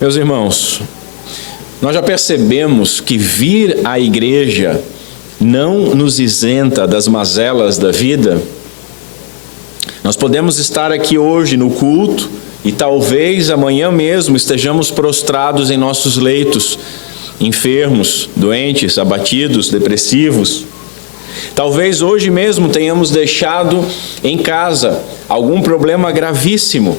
Meus irmãos, nós já percebemos que vir à igreja não nos isenta das mazelas da vida. Nós podemos estar aqui hoje no culto e talvez amanhã mesmo estejamos prostrados em nossos leitos, enfermos, doentes, abatidos, depressivos. Talvez hoje mesmo tenhamos deixado em casa algum problema gravíssimo.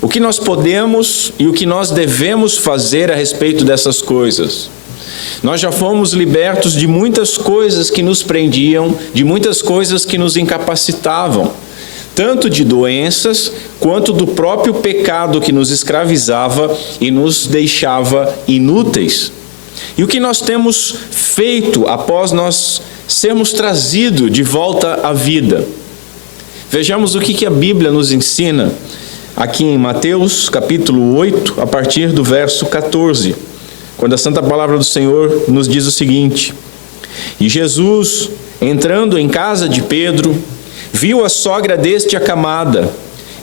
O que nós podemos e o que nós devemos fazer a respeito dessas coisas? Nós já fomos libertos de muitas coisas que nos prendiam, de muitas coisas que nos incapacitavam, tanto de doenças quanto do próprio pecado que nos escravizava e nos deixava inúteis. E o que nós temos feito após nós sermos trazidos de volta à vida? Vejamos o que a Bíblia nos ensina aqui em Mateus capítulo 8, a partir do verso 14, quando a Santa Palavra do Senhor nos diz o seguinte: E Jesus, entrando em casa de Pedro, viu a sogra deste acamada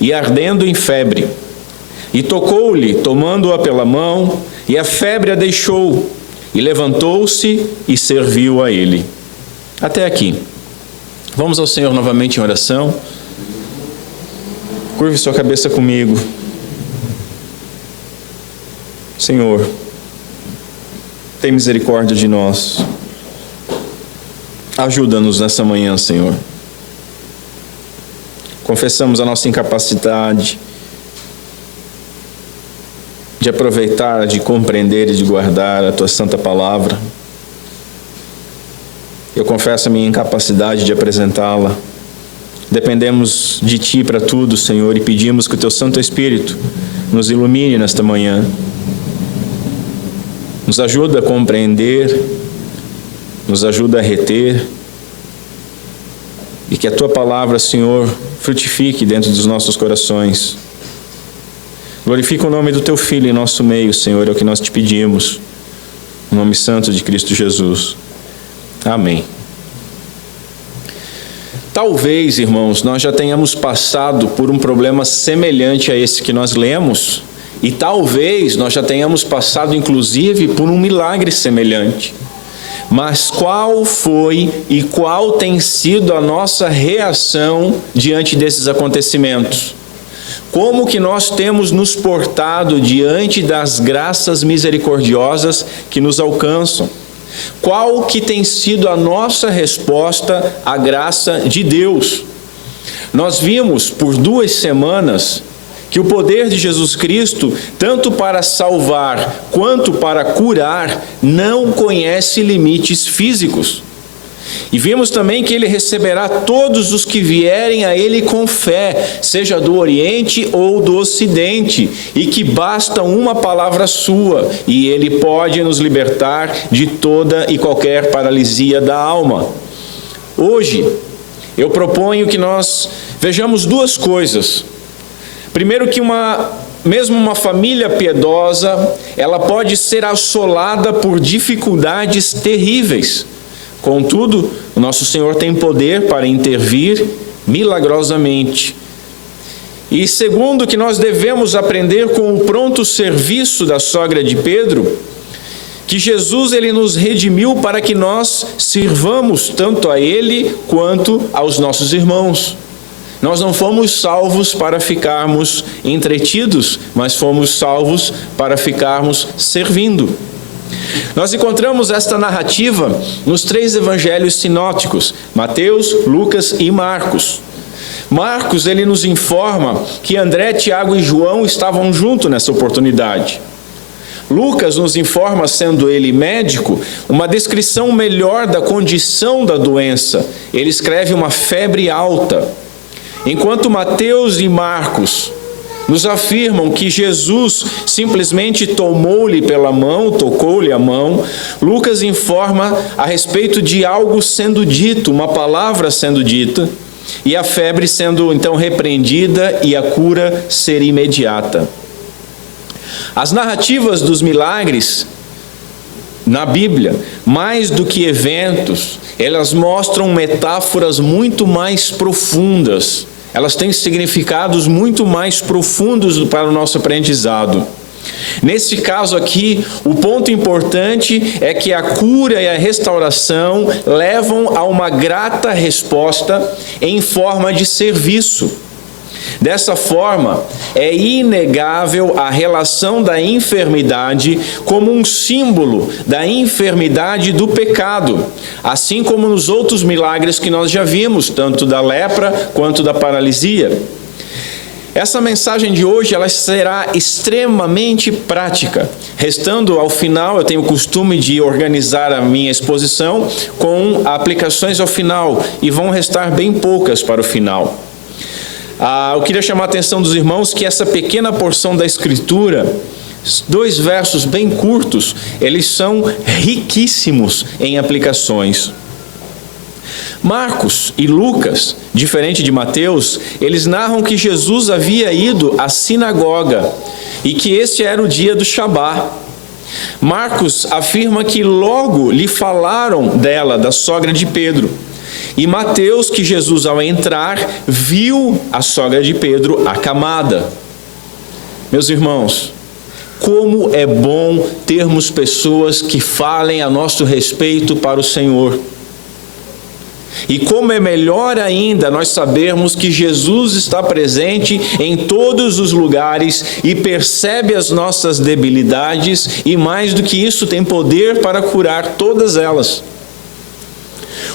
e ardendo em febre, e tocou-lhe, tomando-a pela mão, e a febre a deixou, e levantou-se e serviu a ele. Até aqui. Vamos ao Senhor novamente em oração. Curve sua cabeça comigo. Senhor, tem misericórdia de nós. Ajuda-nos nessa manhã, Senhor. Confessamos a nossa incapacidade de aproveitar, de compreender e de guardar a Tua Santa Palavra. Eu confesso a minha incapacidade de apresentá-la. Dependemos de Ti para tudo, Senhor, e pedimos que o Teu Santo Espírito nos ilumine nesta manhã. Nos ajuda a compreender, nos ajuda a reter, e que a Tua Palavra, Senhor, frutifique dentro dos nossos corações. Glorifica o nome do Teu Filho em nosso meio, Senhor, é o que nós te pedimos. No nome santo de Cristo Jesus. Amém. Talvez, irmãos, nós já tenhamos passado por um problema semelhante a esse que nós lemos, e talvez nós já tenhamos passado, inclusive, por um milagre semelhante. Mas qual foi e qual tem sido a nossa reação diante desses acontecimentos? Como que nós temos nos portado diante das graças misericordiosas que nos alcançam? Qual que tem sido a nossa resposta à graça de Deus? Nós vimos por 2 semanas que o poder de Jesus Cristo, tanto para salvar quanto para curar, não conhece limites físicos. E vimos também que Ele receberá todos os que vierem a Ele com fé, seja do Oriente ou do Ocidente, e que basta uma palavra sua, e Ele pode nos libertar de toda e qualquer paralisia da alma. Hoje, eu proponho que nós vejamos 2 coisas. Primeiro, que mesmo uma família piedosa, ela pode ser assolada por dificuldades terríveis. Contudo, o nosso Senhor tem poder para intervir milagrosamente. E segundo, que nós devemos aprender com o pronto serviço da sogra de Pedro, que Jesus ele nos redimiu para que nós sirvamos tanto a Ele quanto aos nossos irmãos. Nós não fomos salvos para ficarmos entretidos, mas fomos salvos para ficarmos servindo. Nós encontramos esta narrativa nos 3 evangelhos sinóticos, Mateus, Lucas e Marcos. Marcos, ele nos informa que André, Tiago e João estavam juntos nessa oportunidade. Lucas nos informa, sendo ele médico, uma descrição melhor da condição da doença. Ele escreve uma febre alta. Enquanto Mateus e Marcos nos afirmam que Jesus simplesmente tomou-lhe pela mão, tocou-lhe a mão, Lucas informa a respeito de algo sendo dito, uma palavra sendo dita, e a febre sendo então repreendida e a cura ser imediata. As narrativas dos milagres na Bíblia, mais do que eventos, elas mostram metáforas muito mais profundas. Elas têm significados muito mais profundos para o nosso aprendizado. Nesse caso aqui, o ponto importante é que a cura e a restauração levam a uma grata resposta em forma de serviço. Dessa forma, é inegável a relação da enfermidade como um símbolo da enfermidade do pecado, assim como nos outros milagres que nós já vimos, tanto da lepra quanto da paralisia. Essa mensagem de hoje ela será extremamente prática. Restando ao final, eu tenho o costume de organizar a minha exposição com aplicações ao final, e vão restar bem poucas para o final. Eu queria chamar a atenção dos irmãos que essa pequena porção da Escritura, 2 versos bem curtos, eles são riquíssimos em aplicações. Marcos e Lucas, diferente de Mateus, eles narram que Jesus havia ido à sinagoga e que este era o dia do Shabá. Marcos afirma que logo lhe falaram dela, da sogra de Pedro. E Mateus, que Jesus, ao entrar, viu a sogra de Pedro acamada. Meus irmãos, como é bom termos pessoas que falem a nosso respeito para o Senhor. E como é melhor ainda nós sabermos que Jesus está presente em todos os lugares e percebe as nossas debilidades e, mais do que isso, tem poder para curar todas elas.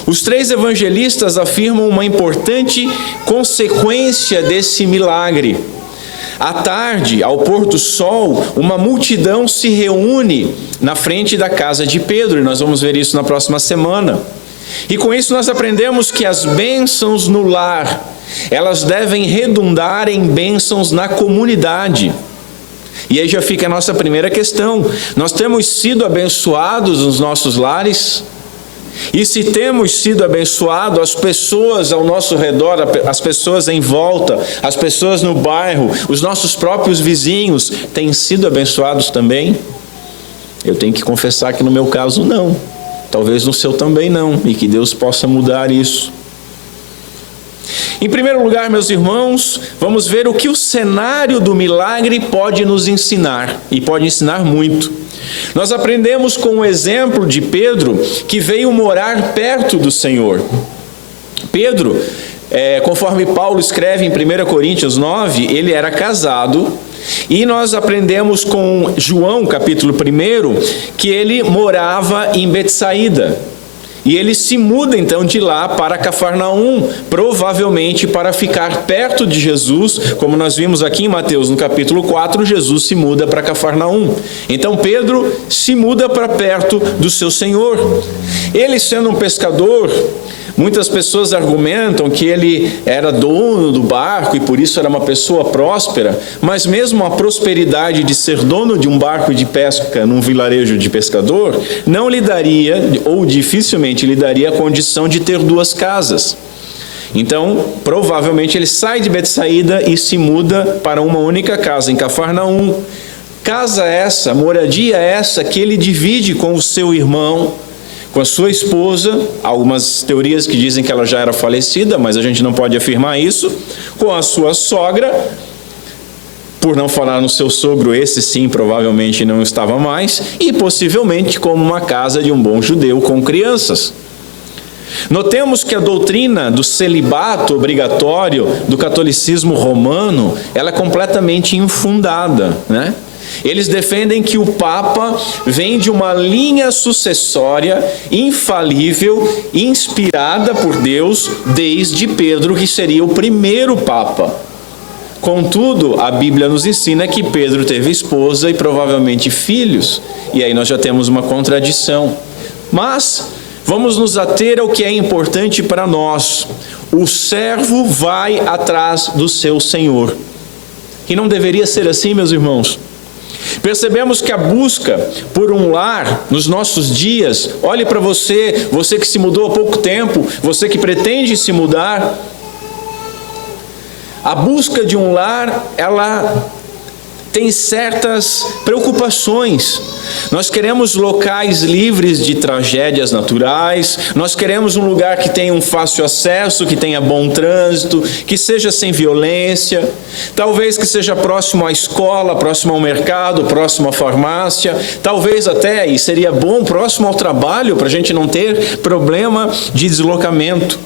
Os 3 evangelistas afirmam uma importante consequência desse milagre. À tarde, ao pôr do sol, uma multidão se reúne na frente da casa de Pedro, e nós vamos ver isso na próxima semana. E com isso nós aprendemos que as bênçãos no lar, elas devem redundar em bênçãos na comunidade. E aí já fica a nossa primeira questão: nós temos sido abençoados nos nossos lares? E se temos sido abençoados, as pessoas ao nosso redor, as pessoas em volta, as pessoas no bairro, os nossos próprios vizinhos, têm sido abençoados também? Eu tenho que confessar que no meu caso não. Talvez no seu também não, e que Deus possa mudar isso. Em primeiro lugar, meus irmãos, vamos ver o que o cenário do milagre pode nos ensinar, e pode ensinar muito. Nós aprendemos com o exemplo de Pedro, que veio morar perto do Senhor. Pedro, conforme Paulo escreve em 1 Coríntios 9, ele era casado. E nós aprendemos com João, capítulo 1, que ele morava em Betsaída. E ele se muda então de lá para Cafarnaum, provavelmente para ficar perto de Jesus, como nós vimos aqui em Mateus, no capítulo 4, Jesus se muda para Cafarnaum. Então Pedro se muda para perto do seu Senhor. Ele, sendo um pescador, muitas pessoas argumentam que ele era dono do barco e por isso era uma pessoa próspera, mas mesmo a prosperidade de ser dono de um barco de pesca num vilarejo de pescador não lhe daria, ou dificilmente lhe daria, a condição de ter 2 casas. Então, provavelmente ele sai de Betsaída e se muda para uma única casa em Cafarnaum. Casa essa, moradia essa que ele divide com o seu irmão, com a sua esposa, algumas teorias que dizem que ela já era falecida, mas a gente não pode afirmar isso, com a sua sogra, por não falar no seu sogro, esse sim provavelmente não estava mais, e possivelmente como uma casa de um bom judeu com crianças. Notemos que a doutrina do celibato obrigatório do catolicismo romano, ela é completamente infundada, né? Eles defendem que o Papa vem de uma linha sucessória infalível, inspirada por Deus desde Pedro, que seria o primeiro Papa. Contudo, a Bíblia nos ensina que Pedro teve esposa e provavelmente filhos, e aí nós já temos uma contradição. Mas vamos nos ater ao que é importante para nós. O servo vai atrás do seu senhor. E não deveria ser assim, meus irmãos. Percebemos que a busca por um lar nos nossos dias, olhe para você, você que se mudou há pouco tempo, você que pretende se mudar, a busca de um lar, ela tem certas preocupações. Nós queremos locais livres de tragédias naturais, nós queremos um lugar que tenha um fácil acesso, que tenha bom trânsito, que seja sem violência, talvez que seja próximo à escola, próximo ao mercado, próximo à farmácia, talvez até, e seria bom, próximo ao trabalho, para a gente não ter problema de deslocamento.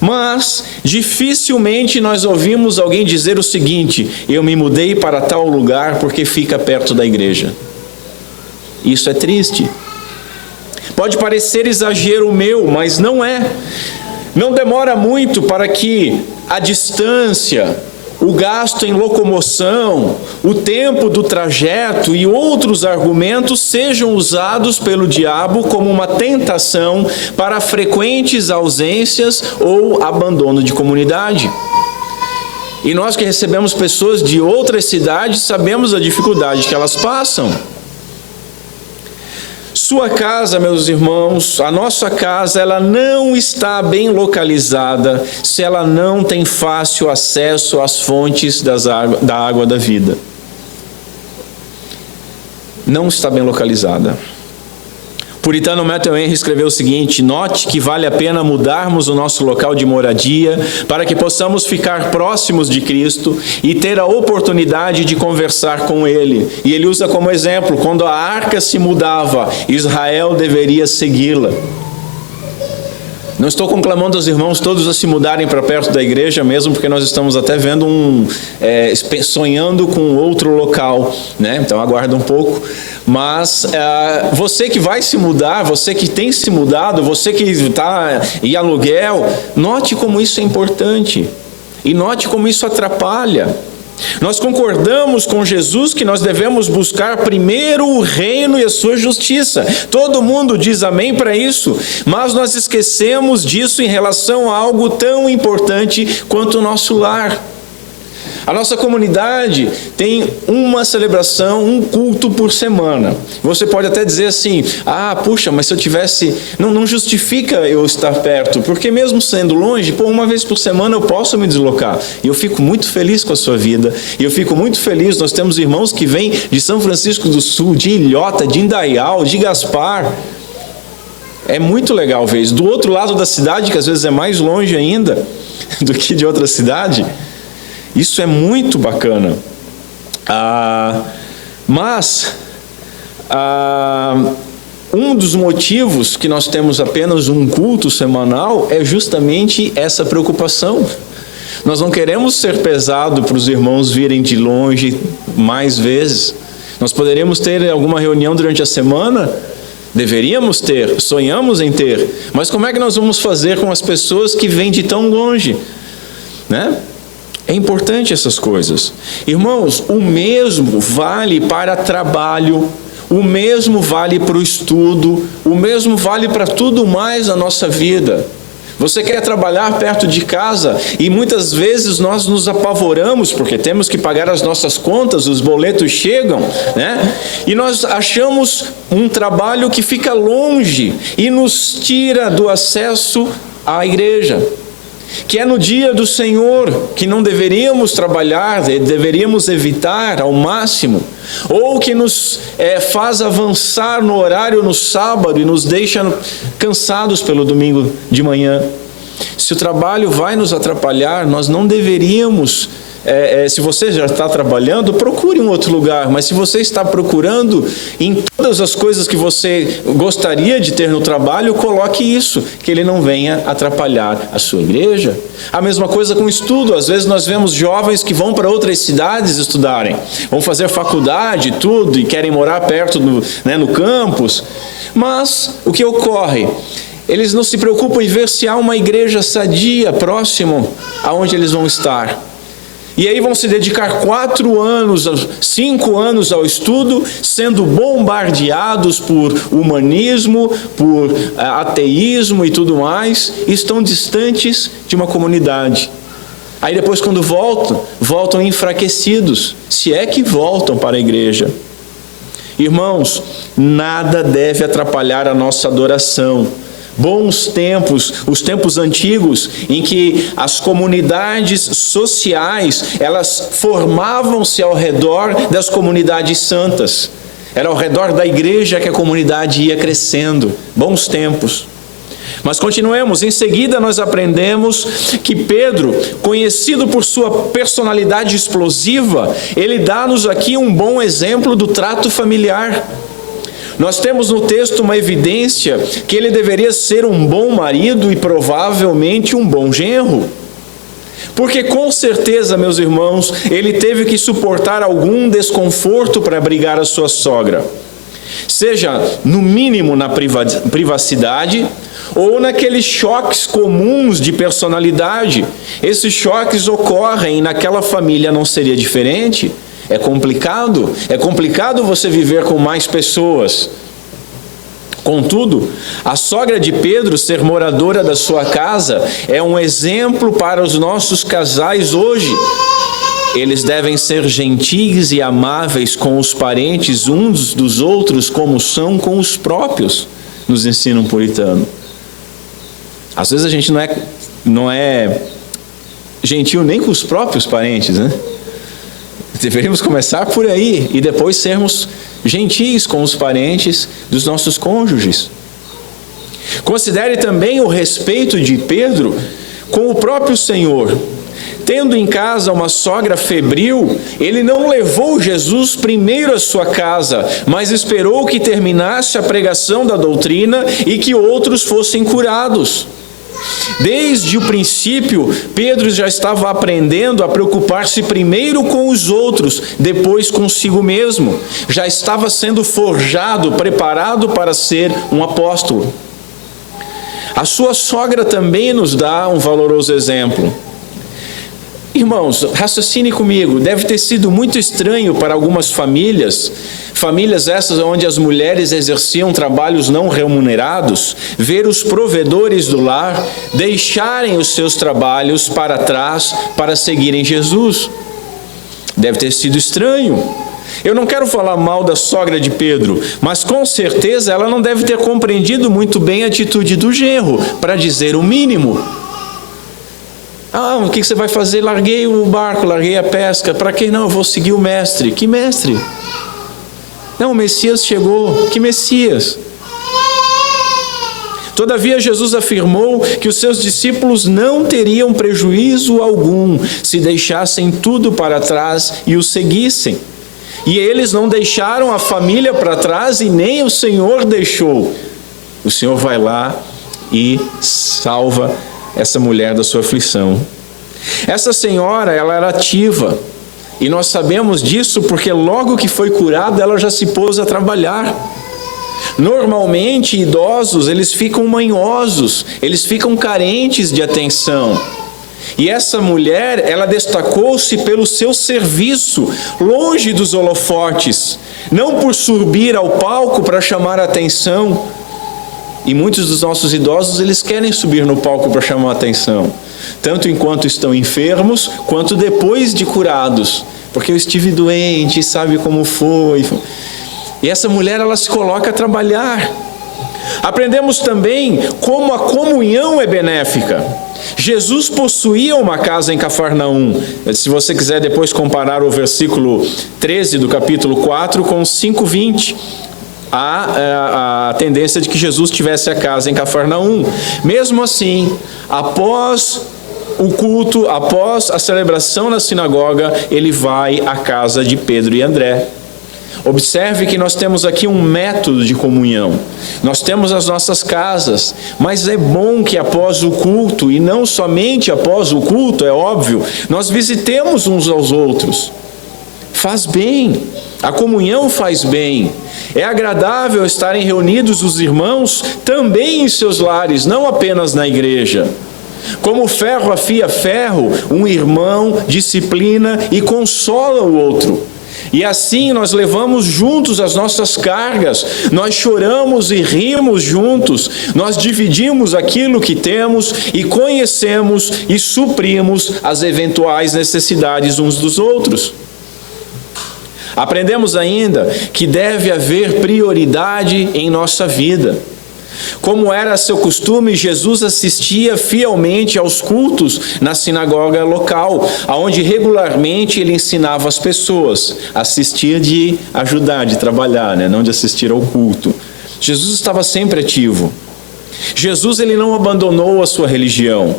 Mas dificilmente nós ouvimos alguém dizer o seguinte: eu me mudei para tal lugar porque fica perto da igreja. Isso é triste. Pode parecer exagero meu, mas não é. Não demora muito para que a distância, o gasto em locomoção, o tempo do trajeto e outros argumentos sejam usados pelo diabo como uma tentação para frequentes ausências ou abandono de comunidade. E nós que recebemos pessoas de outras cidades sabemos a dificuldade que elas passam. Sua casa, meus irmãos, a nossa casa, ela não está bem localizada se ela não tem fácil acesso às fontes da água da vida. Não está bem localizada. O puritano Matthew Henry escreveu o seguinte: note que vale a pena mudarmos o nosso local de moradia para que possamos ficar próximos de Cristo e ter a oportunidade de conversar com Ele. E ele usa como exemplo, quando a arca se mudava, Israel deveria segui-la. Não estou conclamando aos irmãos todos a se mudarem para perto da igreja mesmo, porque nós estamos até vendo sonhando com outro local, né? Então aguarda um pouco. Mas você que vai se mudar, você que tem se mudado, você que está em aluguel, note como isso é importante e note como isso atrapalha. Nós concordamos com Jesus que nós devemos buscar primeiro o reino e a sua justiça. Todo mundo diz amém para isso, mas nós esquecemos disso em relação a algo tão importante quanto o nosso lar. A nossa comunidade tem uma celebração, um culto por semana. Você pode até dizer assim: puxa, mas se eu tivesse... Não justifica eu estar perto, porque mesmo sendo longe, uma vez por semana eu posso me deslocar. E eu fico muito feliz com a sua vida. E eu fico muito feliz, nós temos irmãos que vêm de São Francisco do Sul, de Ilhota, de Indaial, de Gaspar. É muito legal ver isso. Do outro lado da cidade, que às vezes é mais longe ainda do que de outra cidade. Isso é muito bacana. Um dos motivos que nós temos apenas um culto semanal é justamente essa preocupação. Nós não queremos ser pesado para os irmãos virem de longe mais vezes. Nós poderíamos ter alguma reunião durante a semana, deveríamos ter, sonhamos em ter, mas como é que nós vamos fazer com as pessoas que vêm de tão longe, né? É importante essas coisas. Irmãos, o mesmo vale para trabalho, o mesmo vale para o estudo, o mesmo vale para tudo mais na nossa vida. Você quer trabalhar perto de casa e muitas vezes nós nos apavoramos porque temos que pagar as nossas contas, os boletos chegam, né? E nós achamos um trabalho que fica longe e nos tira do acesso à igreja. Que é no dia do Senhor, que não deveríamos trabalhar, deveríamos evitar ao máximo, ou que nos faz avançar no horário no sábado e nos deixa cansados pelo domingo de manhã. Se o trabalho vai nos atrapalhar, nós não deveríamos... se você já está trabalhando, procure um outro lugar, mas se você está procurando em todas as coisas que você gostaria de ter no trabalho, coloque isso, que ele não venha atrapalhar a sua igreja. A mesma coisa com o estudo. Às vezes nós vemos jovens que vão para outras cidades estudarem, vão fazer faculdade, tudo, e querem morar perto no campus, mas o que ocorre? Eles não se preocupam em ver se há uma igreja sadia próximo aonde eles vão estar. E aí vão se dedicar 4 anos, 5 anos ao estudo, sendo bombardeados por humanismo, por ateísmo e tudo mais, e estão distantes de uma comunidade. Aí depois, quando voltam enfraquecidos, se é que voltam para a igreja. Irmãos, nada deve atrapalhar a nossa adoração, Bons tempos, os tempos antigos, em que as comunidades sociais, elas formavam-se ao redor das comunidades santas. Era ao redor da igreja que a comunidade ia crescendo. Bons tempos. Mas continuemos, em seguida nós aprendemos que Pedro, conhecido por sua personalidade explosiva, ele dá-nos aqui um bom exemplo do trato familiar. Nós temos no texto uma evidência que ele deveria ser um bom marido e provavelmente um bom genro. Porque com certeza, meus irmãos, ele teve que suportar algum desconforto para abrigar a sua sogra. Seja, no mínimo, na privacidade, ou naqueles choques comuns de personalidade. Esses choques ocorrem e naquela família não seria diferente. É complicado você viver com mais pessoas. Contudo, a sogra de Pedro ser moradora da sua casa é um exemplo para os nossos casais hoje. Eles devem ser gentis e amáveis com os parentes uns dos outros, como são com os próprios, nos ensina um puritano. Às vezes a gente não é gentil nem com os próprios parentes, né? Deveríamos começar por aí e depois sermos gentis com os parentes dos nossos cônjuges. Considere também o respeito de Pedro com o próprio Senhor. Tendo em casa uma sogra febril, ele não levou Jesus primeiro à sua casa, mas esperou que terminasse a pregação da doutrina e que outros fossem curados. Desde o princípio, Pedro já estava aprendendo a preocupar-se primeiro com os outros, depois consigo mesmo. Já estava sendo forjado, preparado para ser um apóstolo. A sua sogra também nos dá um valoroso exemplo. Irmãos, raciocine comigo, deve ter sido muito estranho para algumas famílias essas onde as mulheres exerciam trabalhos não remunerados, ver os provedores do lar deixarem os seus trabalhos para trás para seguirem Jesus. Deve ter sido estranho. Eu não quero falar mal da sogra de Pedro, mas com certeza ela não deve ter compreendido muito bem a atitude do genro, para dizer o mínimo. O que você vai fazer? Larguei o barco, larguei a pesca. Para que não? Eu vou seguir o mestre. Que mestre? Não, o Messias chegou. Que Messias? Todavia, Jesus afirmou que os seus discípulos não teriam prejuízo algum se deixassem tudo para trás e o seguissem. E eles não deixaram a família para trás e nem o Senhor deixou. O Senhor vai lá e salva essa mulher da sua aflição. Essa senhora, ela era ativa. E nós sabemos disso porque logo que foi curada, ela já se pôs a trabalhar. Normalmente, idosos, eles ficam manhosos, eles ficam carentes de atenção. E essa mulher, ela destacou-se pelo seu serviço, longe dos holofotes, não por subir ao palco para chamar a atenção. E muitos dos nossos idosos, eles querem subir no palco para chamar a atenção, tanto enquanto estão enfermos, quanto depois de curados. Porque eu estive doente, sabe como foi. E essa mulher, ela se coloca a trabalhar. Aprendemos também como a comunhão é benéfica. Jesus possuía uma casa em Cafarnaum. Se você quiser depois comparar o versículo 13 do capítulo 4 com 5:20. Há a tendência de que Jesus tivesse a casa em Cafarnaum. Mesmo assim, após o culto, após a celebração na sinagoga, ele vai à casa de Pedro e André. Observe que nós temos aqui um método de comunhão. Nós temos as nossas casas, mas é bom que após o culto, e não somente após o culto, é óbvio, nós visitemos uns aos outros. Faz bem, a comunhão faz bem. É agradável estarem reunidos os irmãos também em seus lares, não apenas na igreja. Como ferro afia ferro, um irmão disciplina e consola o outro. E assim nós levamos juntos as nossas cargas, nós choramos e rimos juntos, nós dividimos aquilo que temos e conhecemos e suprimos as eventuais necessidades uns dos outros. Aprendemos ainda que deve haver prioridade em nossa vida. Como era seu costume, Jesus assistia fielmente aos cultos na sinagoga local, onde regularmente ele ensinava as pessoas. Assistia de ajudar, de trabalhar, né? Não de assistir ao culto. Jesus estava sempre ativo. Jesus, ele não abandonou a sua religião.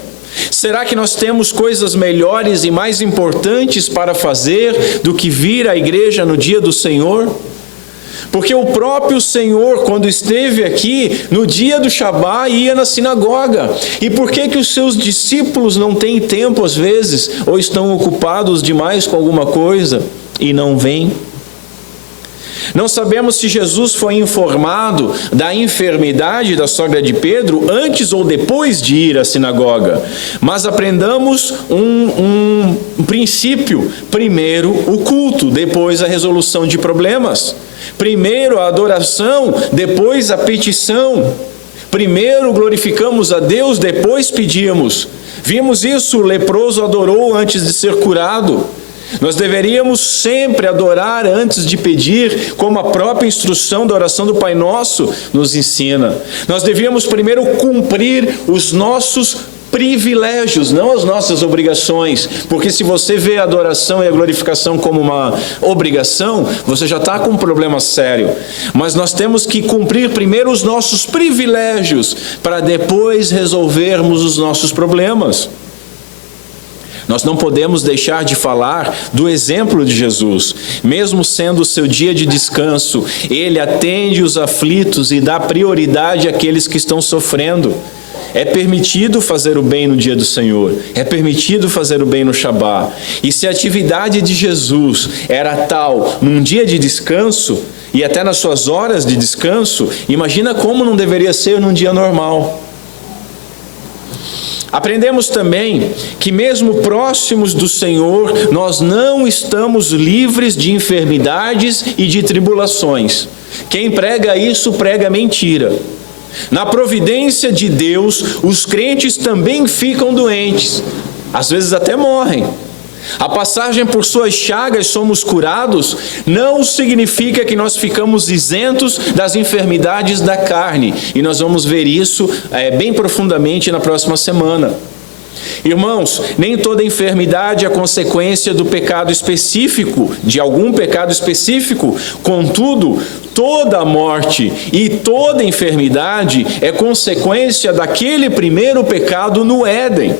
Será que nós temos coisas melhores e mais importantes para fazer do que vir à igreja no dia do Senhor? Porque o próprio Senhor, quando esteve aqui, no dia do Shabá, ia na sinagoga. E por que os seus discípulos não têm tempo às vezes, ou estão ocupados demais com alguma coisa e não vêm? Não sabemos se Jesus foi informado da enfermidade da sogra de Pedro antes ou depois de ir à sinagoga. Mas aprendamos um princípio. Primeiro o culto, depois a resolução de problemas. Primeiro a adoração, depois a petição. Primeiro glorificamos a Deus, depois pedimos. Vimos isso, o leproso adorou antes de ser curado. Nós deveríamos sempre adorar antes de pedir, como a própria instrução da oração do Pai Nosso nos ensina. Nós devíamos primeiro cumprir os nossos privilégios, não as nossas obrigações, porque se você vê a adoração e a glorificação como uma obrigação, você já está com um problema sério. Mas nós temos que cumprir primeiro os nossos privilégios, para depois resolvermos os nossos problemas. Nós não podemos deixar de falar do exemplo de Jesus. Mesmo sendo o seu dia de descanso, ele atende os aflitos e dá prioridade àqueles que estão sofrendo. É permitido fazer o bem no dia do Senhor. É permitido fazer o bem no Shabá. E se a atividade de Jesus era tal num dia de descanso, e até nas suas horas de descanso, imagina como não deveria ser num dia normal. Aprendemos também que mesmo próximos do Senhor, nós não estamos livres de enfermidades e de tribulações. Quem prega isso, prega mentira. Na providência de Deus, os crentes também ficam doentes, às vezes até morrem. A passagem por suas chagas somos curados não significa que nós ficamos isentos das enfermidades da carne. E nós vamos ver isso bem profundamente na próxima semana. Irmãos, nem toda enfermidade é consequência do pecado específico, de algum pecado específico. Contudo, toda a morte e toda enfermidade é consequência daquele primeiro pecado no Éden.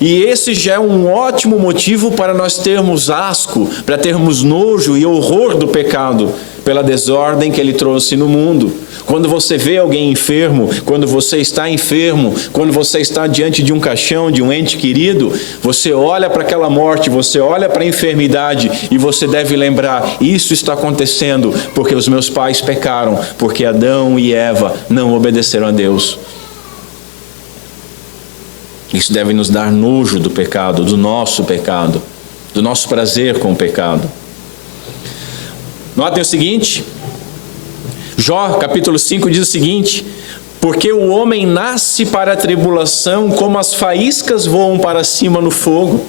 E esse já é um ótimo motivo para nós termos asco, para termos nojo e horror do pecado, pela desordem que ele trouxe no mundo. Quando você vê alguém enfermo, quando você está enfermo, quando você está diante de um caixão, de um ente querido, você olha para aquela morte, você olha para a enfermidade e você deve lembrar, isso está acontecendo porque os meus pais pecaram, porque Adão e Eva não obedeceram a Deus. Isso deve nos dar nojo do pecado, do nosso prazer com o pecado. Notem o seguinte, Jó capítulo 5 diz o seguinte: porque o homem nasce para a tribulação, como as faíscas voam para cima no fogo.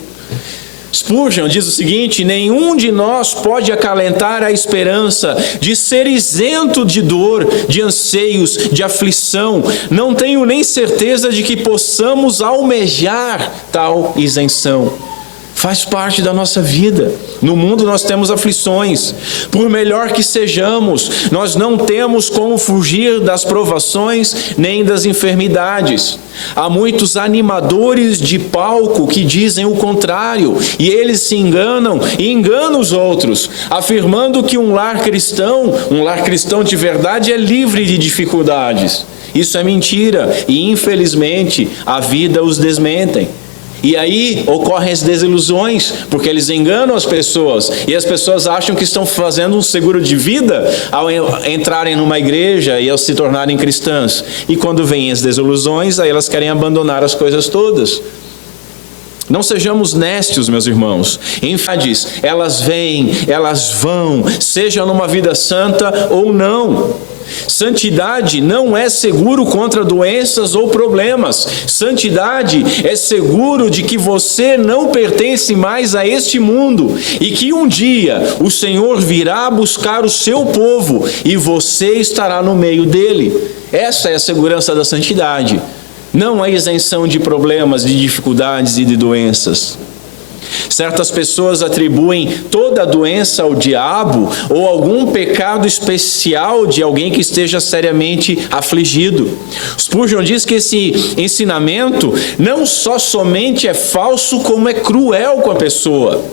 Spurgeon diz o seguinte: nenhum de nós pode acalentar a esperança de ser isento de dor, de anseios, de aflição. Não tenho nem certeza de que possamos almejar tal isenção. Faz parte da nossa vida. No mundo nós temos aflições. Por melhor que sejamos, nós não temos como fugir das provações nem das enfermidades. Há muitos animadores de palco que dizem o contrário, e eles se enganam e enganam os outros, afirmando que um lar cristão de verdade é livre de dificuldades. Isso é mentira e, infelizmente, a vida os desmentem. E aí ocorrem as desilusões, porque eles enganam as pessoas, e as pessoas acham que estão fazendo um seguro de vida ao entrarem numa igreja e ao se tornarem cristãs. E quando vêm as desilusões, aí elas querem abandonar as coisas todas. Não sejamos nécios, meus irmãos. Elas vêm, elas vão, seja numa vida santa ou não. Santidade não é seguro contra doenças ou problemas. Santidade é seguro de que você não pertence mais a este mundo e que um dia o Senhor virá buscar o seu povo e você estará no meio dele. Essa é a segurança da santidade. Não a isenção de problemas, de dificuldades e de doenças. Certas pessoas atribuem toda a doença ao diabo ou algum pecado especial de alguém que esteja seriamente afligido. Spurgeon diz que esse ensinamento não só somente é falso, como é cruel com a pessoa.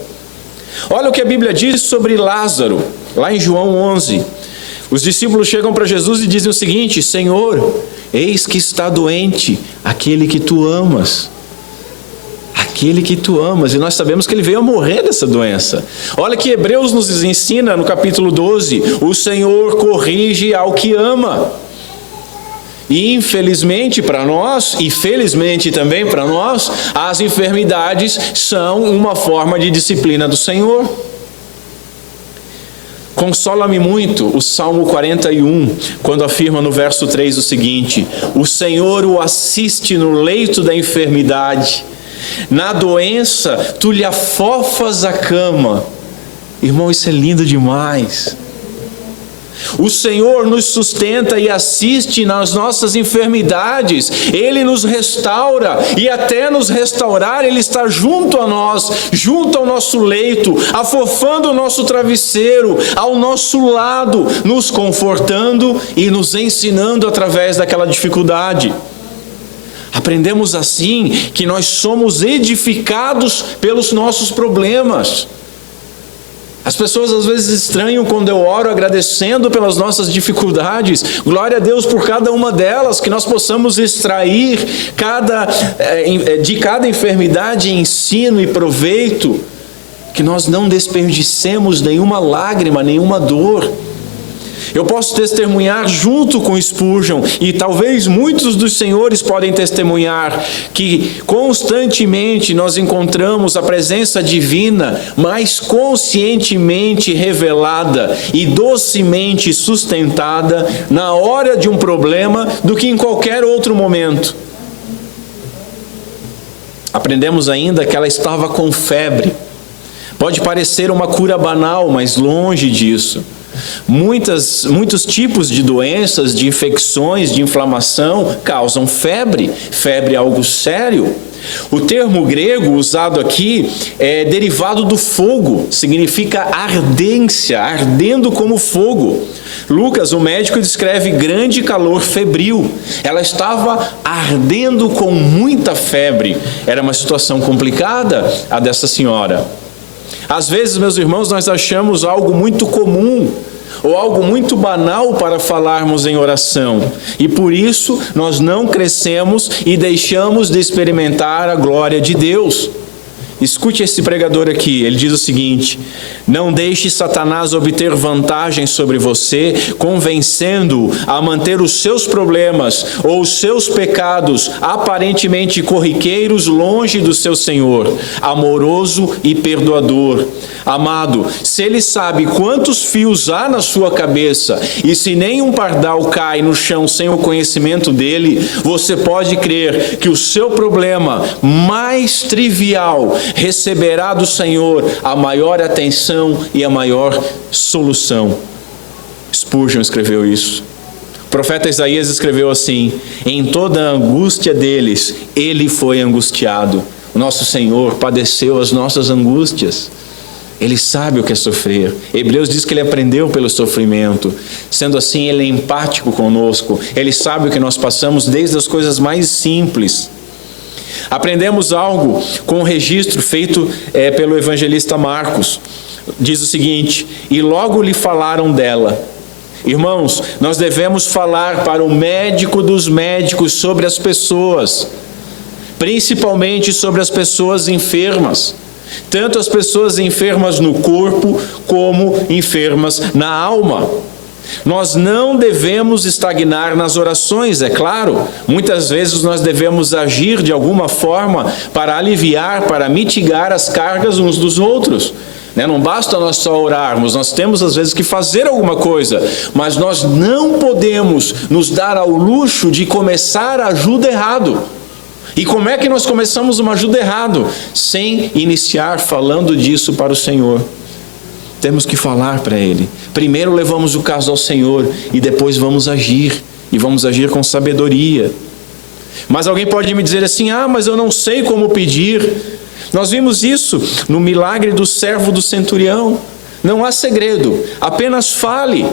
Olha o que a Bíblia diz sobre Lázaro, lá em João 11. Os discípulos chegam para Jesus e dizem o seguinte: Senhor, eis que está doente aquele que tu amas. Aquele que tu amas, e nós sabemos que ele veio a morrer dessa doença. Olha que Hebreus nos ensina no capítulo 12: o Senhor corrige ao que ama. E infelizmente para nós, e felizmente também para nós, as enfermidades são uma forma de disciplina do Senhor. Consola-me muito o Salmo 41, quando afirma no verso 3 o seguinte: o Senhor o assiste no leito da enfermidade, na doença tu lhe afofas a cama. Irmão, isso é lindo demais. O Senhor nos sustenta e assiste nas nossas enfermidades. Ele nos restaura e até nos restaurar Ele está junto a nós, junto ao nosso leito, afofando o nosso travesseiro, ao nosso lado, nos confortando e nos ensinando através daquela dificuldade. Aprendemos assim que nós somos edificados pelos nossos problemas. As pessoas às vezes estranham quando eu oro agradecendo pelas nossas dificuldades. Glória a Deus por cada uma delas, que nós possamos extrair de cada enfermidade ensino e proveito, que nós não desperdicemos nenhuma lágrima, nenhuma dor. Eu posso testemunhar junto com Spurgeon, e talvez muitos dos senhores podem testemunhar, que constantemente nós encontramos a presença divina mais conscientemente revelada e docemente sustentada na hora de um problema do que em qualquer outro momento. Aprendemos ainda que ela estava com febre. Pode parecer uma cura banal, mas longe disso. Muitos tipos de doenças, de infecções, de inflamação causam febre. Febre é algo sério. O termo grego usado aqui é derivado do fogo, significa ardência, ardendo como fogo. Lucas, o médico, descreve grande calor febril. Ela estava ardendo com muita febre. Era uma situação complicada a dessa senhora. Às vezes, meus irmãos, nós achamos algo muito comum ou algo muito banal para falarmos em oração, e por isso nós não crescemos e deixamos de experimentar a glória de Deus. Escute esse pregador aqui, ele diz o seguinte: não deixe Satanás obter vantagem sobre você, convencendo-o a manter os seus problemas ou os seus pecados aparentemente corriqueiros longe do seu Senhor, amoroso e perdoador. Amado, se ele sabe quantos fios há na sua cabeça e se nenhum pardal cai no chão sem o conhecimento dele, você pode crer que o seu problema mais trivial receberá do Senhor a maior atenção e a maior solução. Spurgeon escreveu isso. O profeta Isaías escreveu assim: em toda a angústia deles, ele foi angustiado. O nosso Senhor padeceu as nossas angústias. Ele sabe o que é sofrer. Hebreus diz que ele aprendeu pelo sofrimento. Sendo assim, ele é empático conosco. Ele sabe o que nós passamos desde as coisas mais simples. Aprendemos algo com o registro feito pelo evangelista Marcos. Diz o seguinte: e logo lhe falaram dela. Irmãos, nós devemos falar para o médico dos médicos sobre as pessoas, principalmente sobre as pessoas enfermas. Tanto as pessoas enfermas no corpo como enfermas na alma. Nós não devemos estagnar nas orações, é claro. Muitas vezes nós devemos agir de alguma forma para aliviar, para mitigar as cargas uns dos outros. Não basta nós só orarmos, nós temos às vezes que fazer alguma coisa, mas nós não podemos nos dar ao luxo de começar a ajuda errado. E como é que nós começamos uma ajuda errado? Sem iniciar falando disso para o Senhor. Temos que falar para Ele. Primeiro levamos o caso ao Senhor e depois vamos agir. E vamos agir com sabedoria. Mas alguém pode me dizer assim: mas eu não sei como pedir. Nós vimos isso no milagre do servo do centurião. Não há segredo, apenas fale.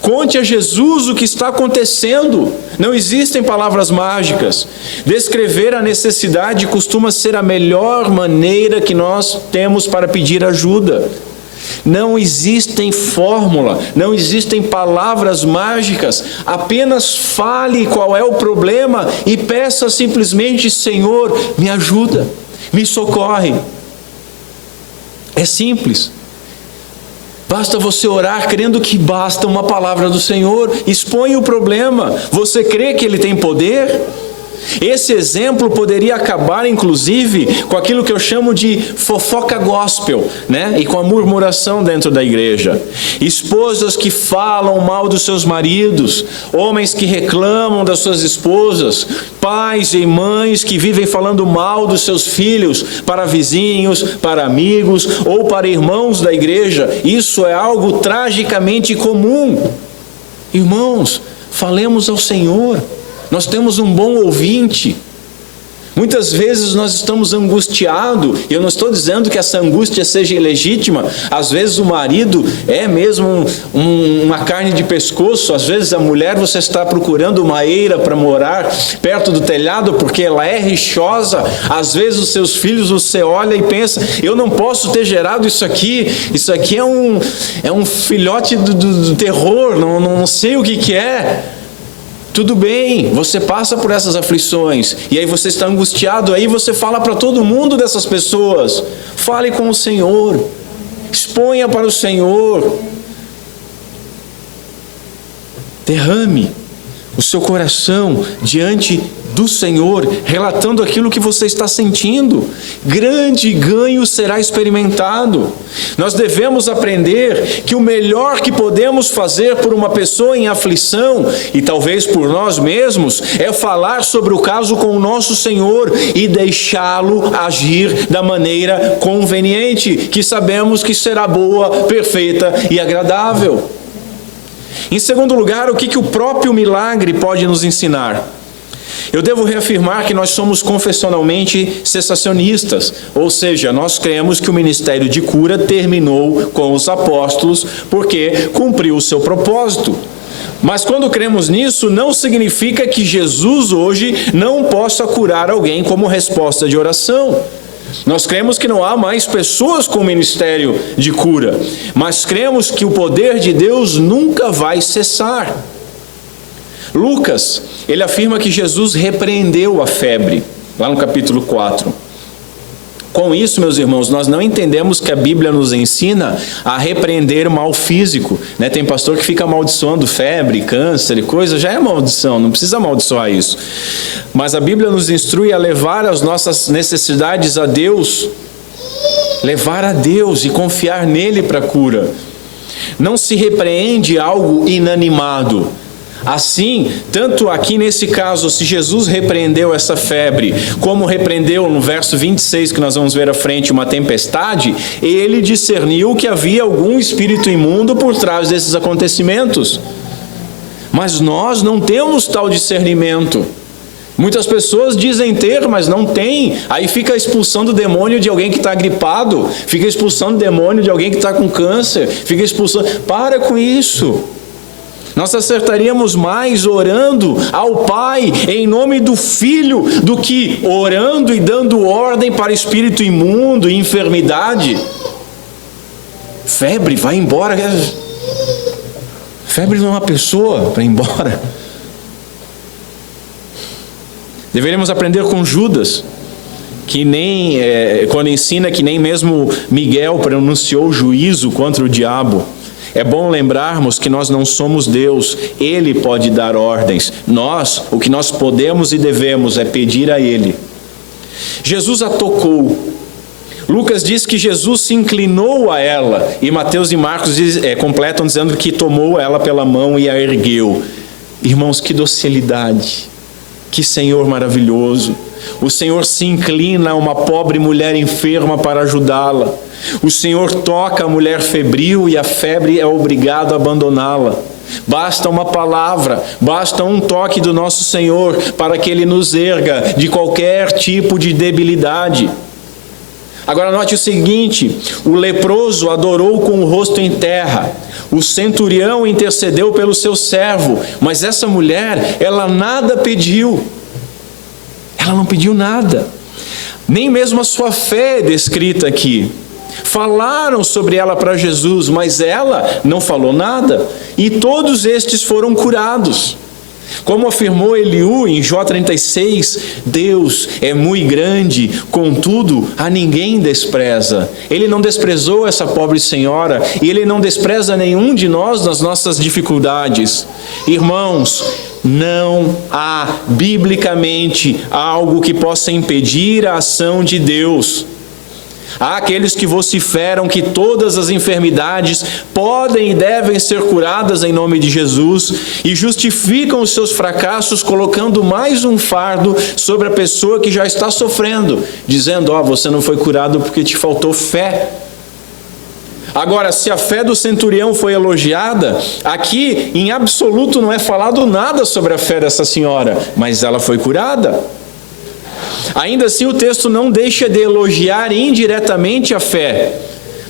Conte a Jesus o que está acontecendo. Não existem palavras mágicas. Descrever a necessidade costuma ser a melhor maneira que nós temos para pedir ajuda. Não existem fórmula, não existem palavras mágicas. Apenas fale qual é o problema e peça simplesmente: Senhor, me ajuda, me socorre. É simples. Basta você orar crendo que basta uma palavra do Senhor. Expõe o problema. Você crê que Ele tem poder? Esse exemplo poderia acabar, inclusive, com aquilo que eu chamo de fofoca gospel, E com a murmuração dentro da igreja. Esposas que falam mal dos seus maridos, homens que reclamam das suas esposas, pais e mães que vivem falando mal dos seus filhos para vizinhos, para amigos ou para irmãos da igreja. Isso é algo tragicamente comum. Irmãos, falemos ao Senhor. Nós temos um bom ouvinte. Muitas vezes nós estamos angustiados, e eu não estou dizendo que essa angústia seja ilegítima. Às vezes o marido é mesmo uma carne de pescoço, às vezes a mulher, você está procurando uma eira para morar perto do telhado porque ela é rixosa. Às vezes os seus filhos, você olha e pensa: eu não posso ter gerado isso aqui é um filhote do terror, não sei o que é. Tudo bem, você passa por essas aflições, e aí você está angustiado, aí você fala para todo mundo dessas pessoas. Fale com o Senhor, exponha para o Senhor. Derrame o seu coração diante do Senhor, relatando aquilo que você está sentindo. Grande ganho será experimentado. Nós devemos aprender que o melhor que podemos fazer por uma pessoa em aflição, e talvez por nós mesmos, é falar sobre o caso com o nosso Senhor e deixá-lo agir da maneira conveniente, que sabemos que será boa, perfeita e agradável. Em segundo lugar, o que o próprio milagre pode nos ensinar? Eu devo reafirmar que nós somos confessionalmente cessacionistas, ou seja, nós cremos que o ministério de cura terminou com os apóstolos porque cumpriu o seu propósito. Mas quando cremos nisso, não significa que Jesus hoje não possa curar alguém como resposta de oração. Nós cremos que não há mais pessoas com ministério de cura, mas cremos que o poder de Deus nunca vai cessar. Lucas, ele afirma que Jesus repreendeu a febre, lá no capítulo 4. Com isso, meus irmãos, nós não entendemos que a Bíblia nos ensina a repreender mal físico. Tem pastor que fica amaldiçoando febre, câncer e coisa, já é maldição, não precisa amaldiçoar isso. Mas a Bíblia nos instrui a levar as nossas necessidades a Deus, levar a Deus e confiar nele para a cura. Não se repreende algo inanimado. Assim, tanto aqui nesse caso, se Jesus repreendeu essa febre, como repreendeu no verso 26, que nós vamos ver à frente, uma tempestade, ele discerniu que havia algum espírito imundo por trás desses acontecimentos. Mas nós não temos tal discernimento. Muitas pessoas dizem ter, mas não tem. Aí fica expulsando o demônio de alguém que está gripado, fica expulsando o demônio de alguém que está com câncer, fica expulsando... Para com isso. Nós acertaríamos mais orando ao Pai em nome do Filho do que orando e dando ordem para espírito imundo e enfermidade. Febre, vai embora. Febre não é uma pessoa para ir embora. Deveríamos aprender com Judas, que nem quando ensina que nem mesmo Miguel pronunciou juízo contra o diabo. É bom lembrarmos que nós não somos Deus, Ele pode dar ordens. O que nós podemos e devemos é pedir a Ele. Jesus a tocou. Lucas diz que Jesus se inclinou a ela, e Mateus e Marcos completam dizendo que tomou ela pela mão e a ergueu. Irmãos, que docilidade, que Senhor maravilhoso. O Senhor se inclina a uma pobre mulher enferma para ajudá-la. O Senhor toca a mulher febril e a febre é obrigado a abandoná-la. Basta uma palavra, basta um toque do nosso Senhor para que Ele nos erga de qualquer tipo de debilidade. Agora note o seguinte: o leproso adorou com o rosto em terra, o centurião intercedeu pelo seu servo, mas essa mulher, ela nada pediu. Ela não pediu nada, nem mesmo a sua fé é descrita aqui. Falaram sobre ela para Jesus, mas ela não falou nada, e todos estes foram curados. Como afirmou Eliú em Jó 36, Deus é muito grande, contudo a ninguém despreza. Ele não desprezou essa pobre senhora, e Ele não despreza nenhum de nós nas nossas dificuldades. Irmãos, não há biblicamente algo que possa impedir a ação de Deus. Há aqueles que vociferam que todas as enfermidades podem e devem ser curadas em nome de Jesus e justificam os seus fracassos colocando mais um fardo sobre a pessoa que já está sofrendo, dizendo: você não foi curado porque te faltou fé. Agora, se a fé do centurião foi elogiada, aqui em absoluto não é falado nada sobre a fé dessa senhora, mas ela foi curada. Ainda assim, o texto não deixa de elogiar indiretamente a fé,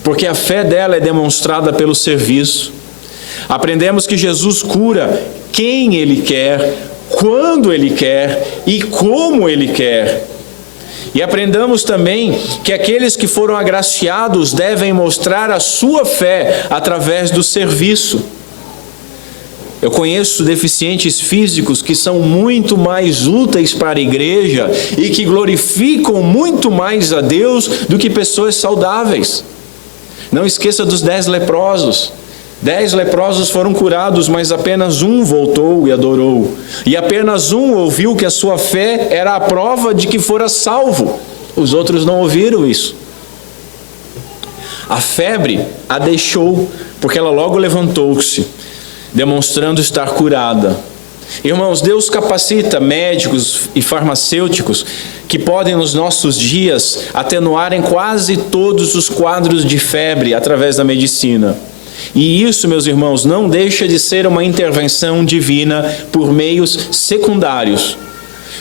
porque a fé dela é demonstrada pelo serviço. Aprendemos que Jesus cura quem Ele quer, quando Ele quer e como Ele quer. E aprendamos também que aqueles que foram agraciados devem mostrar a sua fé através do serviço. Eu conheço deficientes físicos que são muito mais úteis para a igreja e que glorificam muito mais a Deus do que pessoas saudáveis. Não esqueça dos 10 leprosos. 10 leprosos foram curados, mas apenas um voltou e adorou. E apenas um ouviu que a sua fé era a prova de que fora salvo. Os outros não ouviram isso. A febre a deixou, porque ela logo levantou-se, demonstrando estar curada. Irmãos, Deus capacita médicos e farmacêuticos que podem nos nossos dias atenuarem quase todos os quadros de febre através da medicina. E isso, meus irmãos, não deixa de ser uma intervenção divina por meios secundários.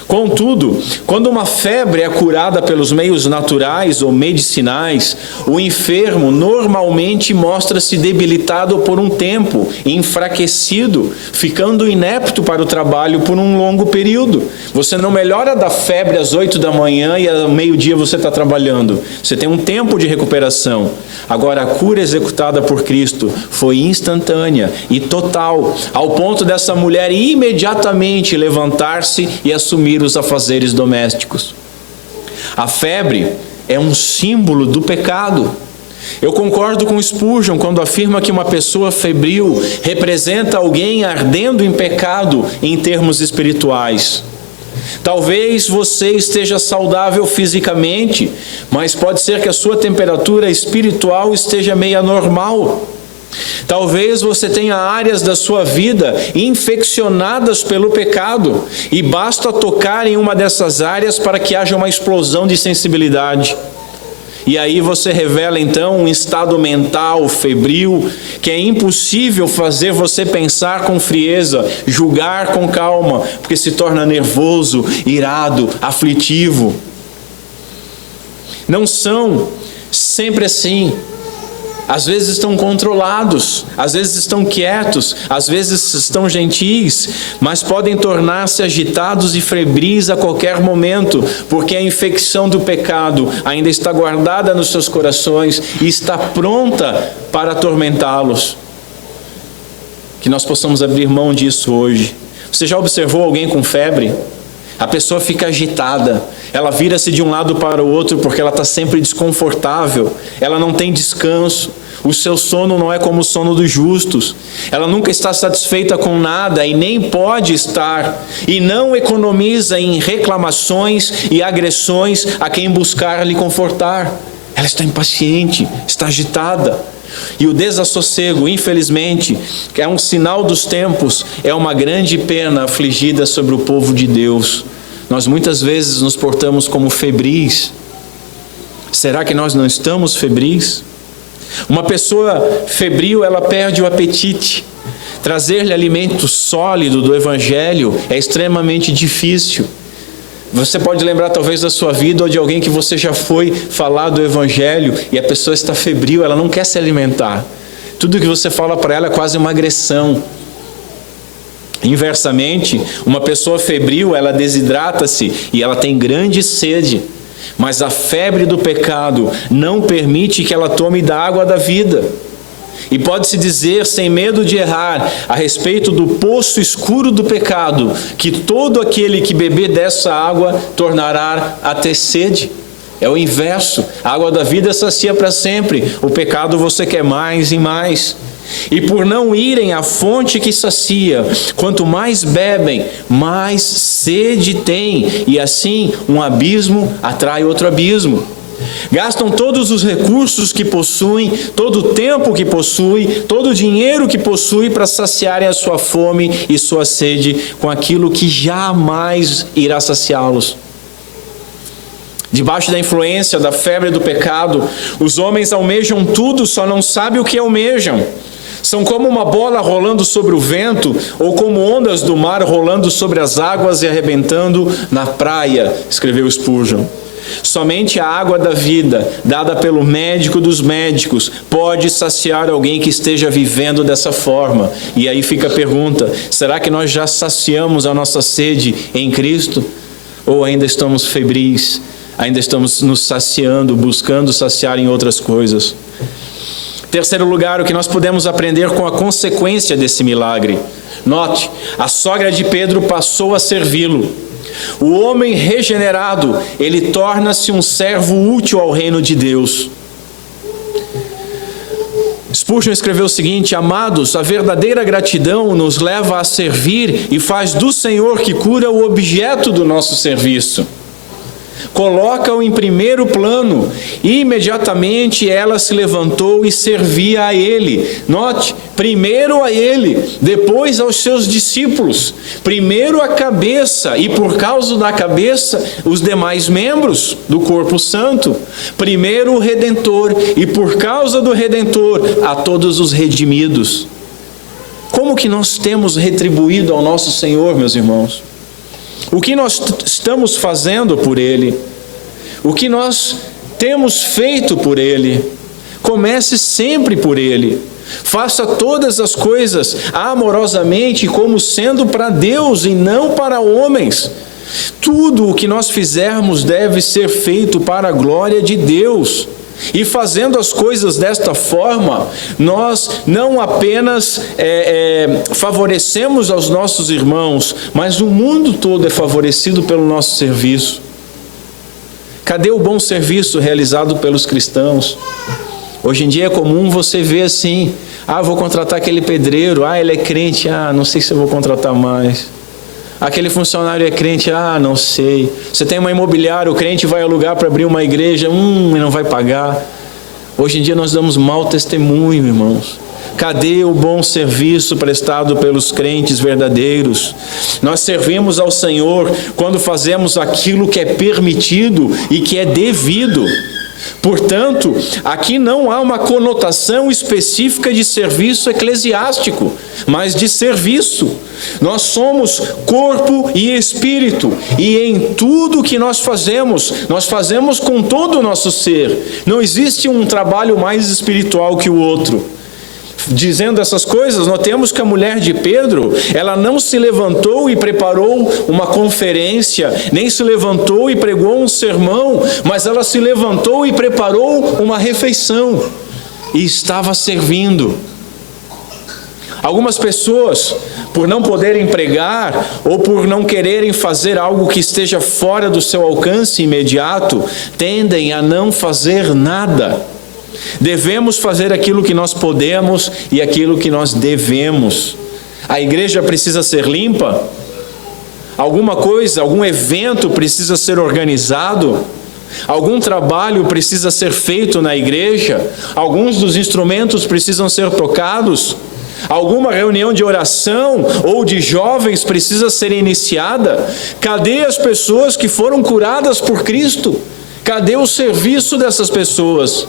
Contudo, quando uma febre é curada pelos meios naturais ou medicinais, o enfermo normalmente mostra-se debilitado por um tempo, enfraquecido, ficando inepto para o trabalho por um longo período. Você não melhora da febre às 8 da manhã e ao meio-dia você está trabalhando. Você tem um tempo de recuperação. Agora, a cura executada por Cristo foi instantânea e total, ao ponto dessa mulher imediatamente levantar-se e assumir os afazeres domésticos. A febre é um símbolo do pecado. Eu concordo com Spurgeon quando afirma que uma pessoa febril representa alguém ardendo em pecado em termos espirituais. Talvez você esteja saudável fisicamente, mas pode ser que a sua temperatura espiritual esteja meio anormal. Talvez você tenha áreas da sua vida infeccionadas pelo pecado e basta tocar em uma dessas áreas para que haja uma explosão de sensibilidade. E aí você revela então um estado mental febril que é impossível fazer você pensar com frieza, julgar com calma, porque se torna nervoso, irado, aflitivo. Não são sempre assim. Às vezes estão controlados, às vezes estão quietos, às vezes estão gentis, mas podem tornar-se agitados e febris a qualquer momento, porque a infecção do pecado ainda está guardada nos seus corações e está pronta para atormentá-los. Que nós possamos abrir mão disso hoje. Você já observou alguém com febre? A pessoa fica agitada, ela vira-se de um lado para o outro porque ela está sempre desconfortável, ela não tem descanso, o seu sono não é como o sono dos justos, ela nunca está satisfeita com nada e nem pode estar, e não economiza em reclamações e agressões a quem buscar lhe confortar. Ela está impaciente, está agitada. E o desassossego, infelizmente, que é um sinal dos tempos, é uma grande pena afligida sobre o povo de Deus. Nós muitas vezes nos portamos como febris. Será que nós não estamos febris? Uma pessoa febril, ela perde o apetite. Trazer-lhe alimento sólido do Evangelho é extremamente difícil. Você pode lembrar talvez da sua vida ou de alguém que você já foi falar do Evangelho e a pessoa está febril, ela não quer se alimentar. Tudo que você fala para ela é quase uma agressão. Inversamente, uma pessoa febril, ela desidrata-se e ela tem grande sede. Mas a febre do pecado não permite que ela tome da água da vida. E pode-se dizer, sem medo de errar, a respeito do poço escuro do pecado, que todo aquele que beber dessa água tornará a ter sede. É o inverso. A água da vida sacia para sempre. O pecado você quer mais e mais. E por não irem à fonte que sacia, quanto mais bebem, mais sede têm. E assim um abismo atrai outro abismo. Gastam todos os recursos que possuem, todo o tempo que possuem, todo o dinheiro que possuem para saciarem a sua fome e sua sede com aquilo que jamais irá saciá-los. Debaixo da influência da febre do pecado, os homens almejam tudo, só não sabem o que almejam. São como uma bola rolando sobre o vento, ou como ondas do mar rolando sobre as águas e arrebentando na praia, escreveu Spurgeon. Somente a água da vida, dada pelo médico dos médicos, pode saciar alguém que esteja vivendo dessa forma. E aí fica a pergunta: será que nós já saciamos a nossa sede em Cristo? Ou ainda estamos febris? Ainda estamos nos saciando, buscando saciar em outras coisas? Terceiro lugar, o que nós podemos aprender com a consequência desse milagre. Note, a sogra de Pedro passou a servi-lo. O homem regenerado, ele torna-se um servo útil ao reino de Deus. Spurgeon escreveu o seguinte: amados, a verdadeira gratidão nos leva a servir e faz do Senhor que cura o objeto do nosso serviço. Coloca-o em primeiro plano, e imediatamente ela se levantou e servia a ele. Note, primeiro a ele, depois aos seus discípulos. Primeiro a cabeça, e por causa da cabeça, os demais membros do corpo santo. Primeiro o Redentor, e por causa do Redentor, a todos os redimidos. Como que nós temos retribuído ao nosso Senhor, meus irmãos? O que nós estamos fazendo por Ele? O que nós temos feito por Ele? Comece sempre por Ele. Faça todas as coisas amorosamente, como sendo para Deus e não para homens. Tudo o que nós fizermos deve ser feito para a glória de Deus. E fazendo as coisas desta forma, nós não apenas favorecemos aos nossos irmãos, mas o mundo todo é favorecido pelo nosso serviço. Cadê o bom serviço realizado pelos cristãos? Hoje em dia é comum você ver assim: vou contratar aquele pedreiro, ele é crente, não sei se eu vou contratar mais. Aquele funcionário é crente, não sei. Você tem uma imobiliária, o crente vai alugar para abrir uma igreja, e não vai pagar. Hoje em dia nós damos mau testemunho, irmãos. Cadê o bom serviço prestado pelos crentes verdadeiros? Nós servimos ao Senhor quando fazemos aquilo que é permitido e que é devido. Portanto, aqui não há uma conotação específica de serviço eclesiástico, mas de serviço. Nós somos corpo e espírito, e em tudo que nós fazemos com todo o nosso ser. Não existe um trabalho mais espiritual que o outro. Dizendo essas coisas, notemos que a mulher de Pedro, ela não se levantou e preparou uma conferência, nem se levantou e pregou um sermão, mas ela se levantou e preparou uma refeição e estava servindo. Algumas pessoas, por não poderem pregar ou por não quererem fazer algo que esteja fora do seu alcance imediato, tendem a não fazer nada. Devemos fazer aquilo que nós podemos e aquilo que nós devemos. A igreja precisa ser limpa? Alguma coisa, algum evento precisa ser organizado? Algum trabalho precisa ser feito na igreja? Alguns dos instrumentos precisam ser tocados? Alguma reunião de oração ou de jovens precisa ser iniciada? Cadê as pessoas que foram curadas por Cristo? Cadê o serviço dessas pessoas?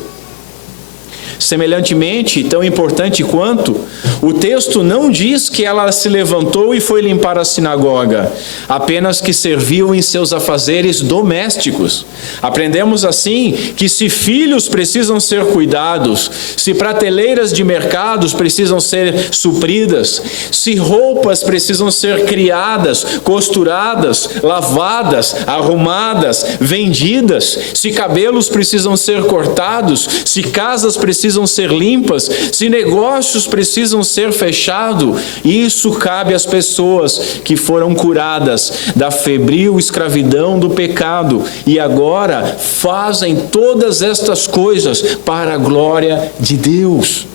Semelhantemente, tão importante quanto, o texto não diz que ela se levantou e foi limpar a sinagoga, apenas que serviu em seus afazeres domésticos. Aprendemos assim que se filhos precisam ser cuidados, se prateleiras de mercados precisam ser supridas, se roupas precisam ser criadas, costuradas, lavadas, arrumadas, vendidas, se cabelos precisam ser cortados, se casas precisam ser limpas, se negócios precisam ser fechados, isso cabe às pessoas que foram curadas da febril escravidão do pecado e agora fazem todas estas coisas para a glória de Deus.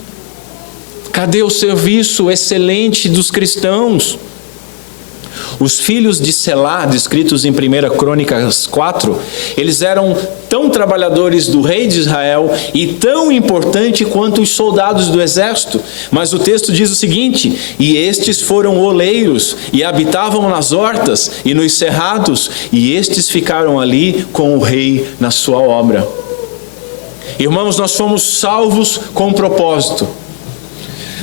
Cadê o serviço excelente dos cristãos? Os filhos de Selá, descritos em 1 Crônicas 4, eles eram tão trabalhadores do rei de Israel e tão importante quanto os soldados do exército. Mas o texto diz o seguinte: e estes foram oleiros e habitavam nas hortas e nos cerrados, e estes ficaram ali com o rei na sua obra. Irmãos, nós fomos salvos com um propósito.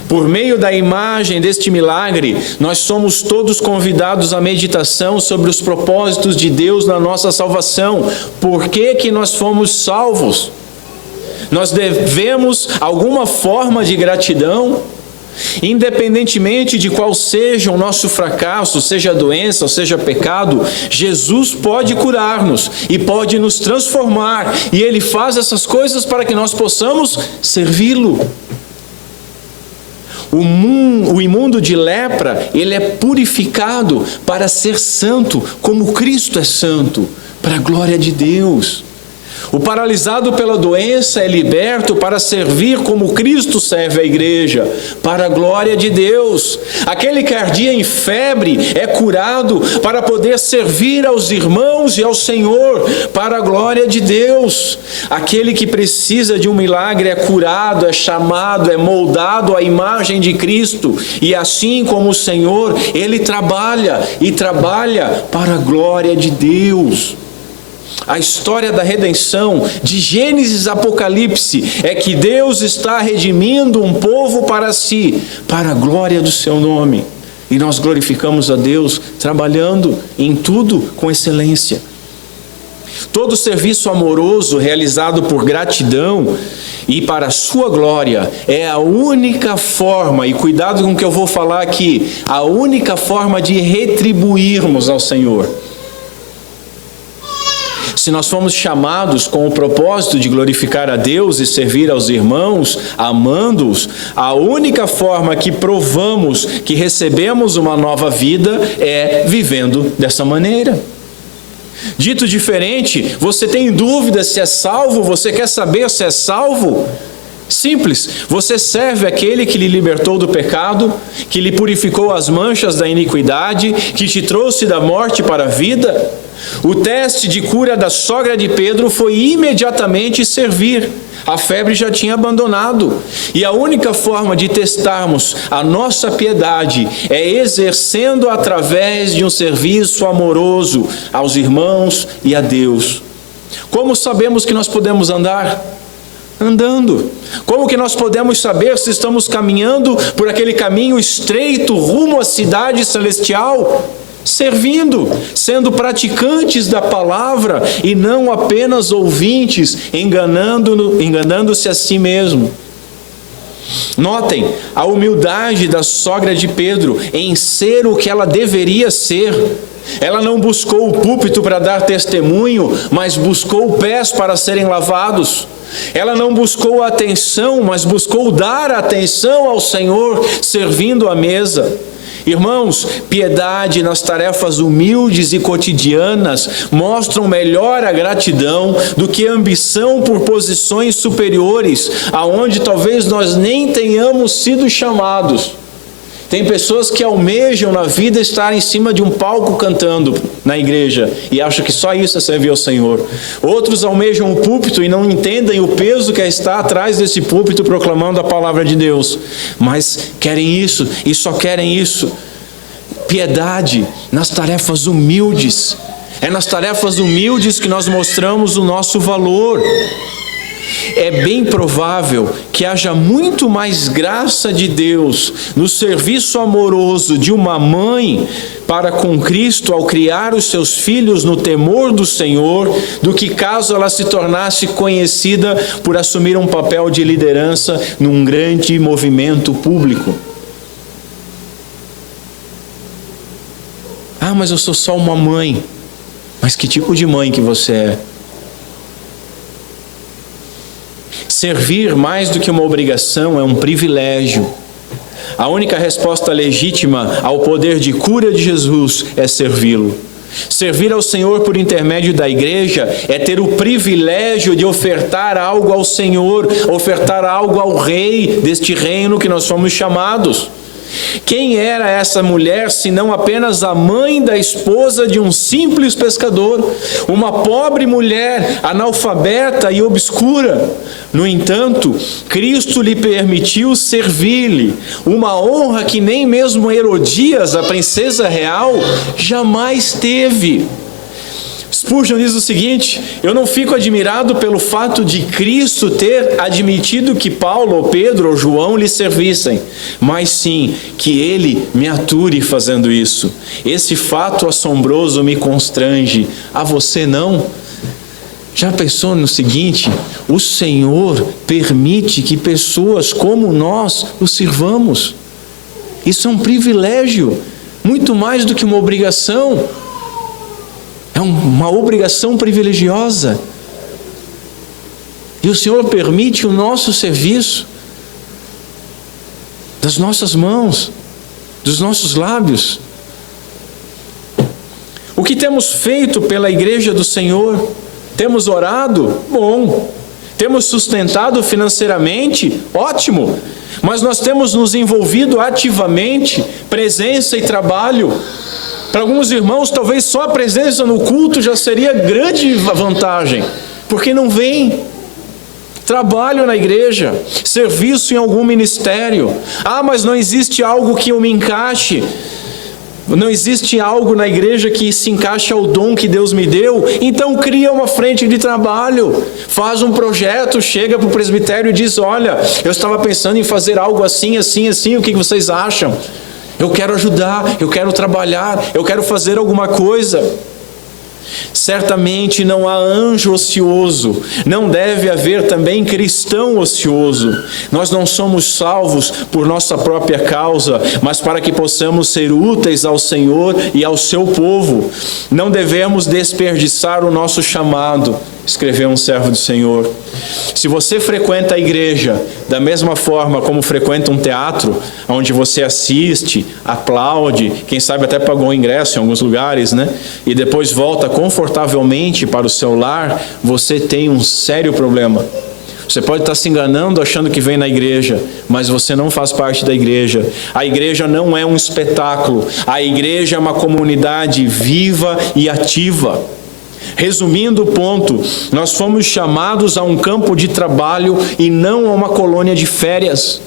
Por meio da imagem deste milagre, nós somos todos convidados à meditação sobre os propósitos de Deus na nossa salvação. Por que que nós fomos salvos? Nós devemos alguma forma de gratidão? Independentemente de qual seja o nosso fracasso, seja doença ou seja pecado, Jesus pode curar-nos e pode nos transformar. E Ele faz essas coisas para que nós possamos servi-lo. O imundo de lepra, ele é purificado para ser santo, como Cristo é santo, para a glória de Deus. O paralisado pela doença é liberto para servir como Cristo serve a igreja, para a glória de Deus. Aquele que ardia em febre é curado para poder servir aos irmãos e ao Senhor, para a glória de Deus. Aquele que precisa de um milagre é curado, é chamado, é moldado à imagem de Cristo. E assim como o Senhor, Ele trabalha e trabalha para a glória de Deus. A história da redenção, de Gênesis a Apocalipse, é que Deus está redimindo um povo para si, para a glória do seu nome. E nós glorificamos a Deus trabalhando em tudo com excelência. Todo serviço amoroso realizado por gratidão e para a sua glória é a única forma, e cuidado com o que eu vou falar aqui, a única forma de retribuirmos ao Senhor. Se nós fomos chamados com o propósito de glorificar a Deus e servir aos irmãos, amando-os, a única forma que provamos que recebemos uma nova vida é vivendo dessa maneira. Dito diferente, você tem dúvida se é salvo? Você quer saber se é salvo? Simples, você serve aquele que lhe libertou do pecado, que lhe purificou as manchas da iniquidade, que te trouxe da morte para a vida. O teste de cura da sogra de Pedro foi imediatamente servir. A febre já tinha abandonado. E a única forma de testarmos a nossa piedade é exercendo através de um serviço amoroso aos irmãos e a Deus. Como sabemos que nós podemos andar? Andando. Como que nós podemos saber se estamos caminhando por aquele caminho estreito rumo à cidade celestial? Servindo, sendo praticantes da palavra e não apenas ouvintes, enganando-se a si mesmo. Notem a humildade da sogra de Pedro em ser o que ela deveria ser. Ela não buscou o púlpito para dar testemunho, mas buscou pés para serem lavados. Ela não buscou atenção, mas buscou dar atenção ao Senhor, servindo à mesa. Irmãos, piedade nas tarefas humildes e cotidianas mostram melhor a gratidão do que a ambição por posições superiores, aonde talvez nós nem tenhamos sido chamados. Tem pessoas que almejam na vida estar em cima de um palco cantando na igreja e acham que só isso é servir ao Senhor. Outros almejam o púlpito e não entendem o peso que é estar atrás desse púlpito proclamando a palavra de Deus. Mas querem isso e só querem isso. Piedade nas tarefas humildes. É nas tarefas humildes que nós mostramos o nosso valor. É bem provável que haja muito mais graça de Deus no serviço amoroso de uma mãe para com Cristo ao criar os seus filhos no temor do Senhor, do que caso ela se tornasse conhecida por assumir um papel de liderança num grande movimento público. Ah, mas eu sou só uma mãe. Mas que tipo de mãe que você é? Servir mais do que uma obrigação é um privilégio. A única resposta legítima ao poder de cura de Jesus é servi-lo. Servir ao Senhor por intermédio da igreja é ter o privilégio de ofertar algo ao Senhor, ofertar algo ao Rei deste reino que nós somos chamados. Quem era essa mulher, senão apenas a mãe da esposa de um simples pescador, uma pobre mulher, analfabeta e obscura? No entanto, Cristo lhe permitiu servir-lhe, uma honra que nem mesmo Herodias, a princesa real, jamais teve. Spurgeon diz o seguinte: eu não fico admirado pelo fato de Cristo ter admitido que Paulo, ou Pedro, ou João lhe servissem, mas sim que ele me ature fazendo isso. Esse fato assombroso me constrange. A você não? Já pensou no seguinte? O Senhor permite que pessoas como nós o sirvamos. Isso é um privilégio, muito mais do que uma obrigação. É uma obrigação privilegiosa. E o Senhor permite o nosso serviço, das nossas mãos, dos nossos lábios. O que temos feito pela igreja do Senhor? Temos orado? Bom. Temos sustentado financeiramente? Ótimo. Mas nós temos nos envolvido ativamente, presença e trabalho. Para alguns irmãos, talvez só a presença no culto já seria grande vantagem, porque não vem. Trabalho na igreja, serviço em algum ministério. Ah, mas não existe algo que eu me encaixe. Não existe algo na igreja que se encaixe ao dom que Deus me deu. Então cria uma frente de trabalho, faz um projeto, chega para o presbitério e diz: olha, eu estava pensando em fazer algo assim, assim, assim, o que vocês acham? Eu quero ajudar, eu quero trabalhar, eu quero fazer alguma coisa. Certamente não há anjo ocioso, não deve haver também cristão ocioso. Nós não somos salvos por nossa própria causa, mas para que possamos ser úteis ao Senhor e ao seu povo. Não devemos desperdiçar o nosso chamado, escreveu um servo do Senhor. Se você frequenta a igreja da mesma forma como frequenta um teatro, onde você assiste, aplaude, quem sabe até pagou o ingresso em alguns lugares, né? E depois volta confortavelmente para o seu lar, você tem um sério problema. Você pode estar se enganando achando que vem na igreja, mas você não faz parte da igreja. A igreja não é um espetáculo. A igreja é uma comunidade viva e ativa. Resumindo o ponto, nós fomos chamados a um campo de trabalho e não a uma colônia de férias.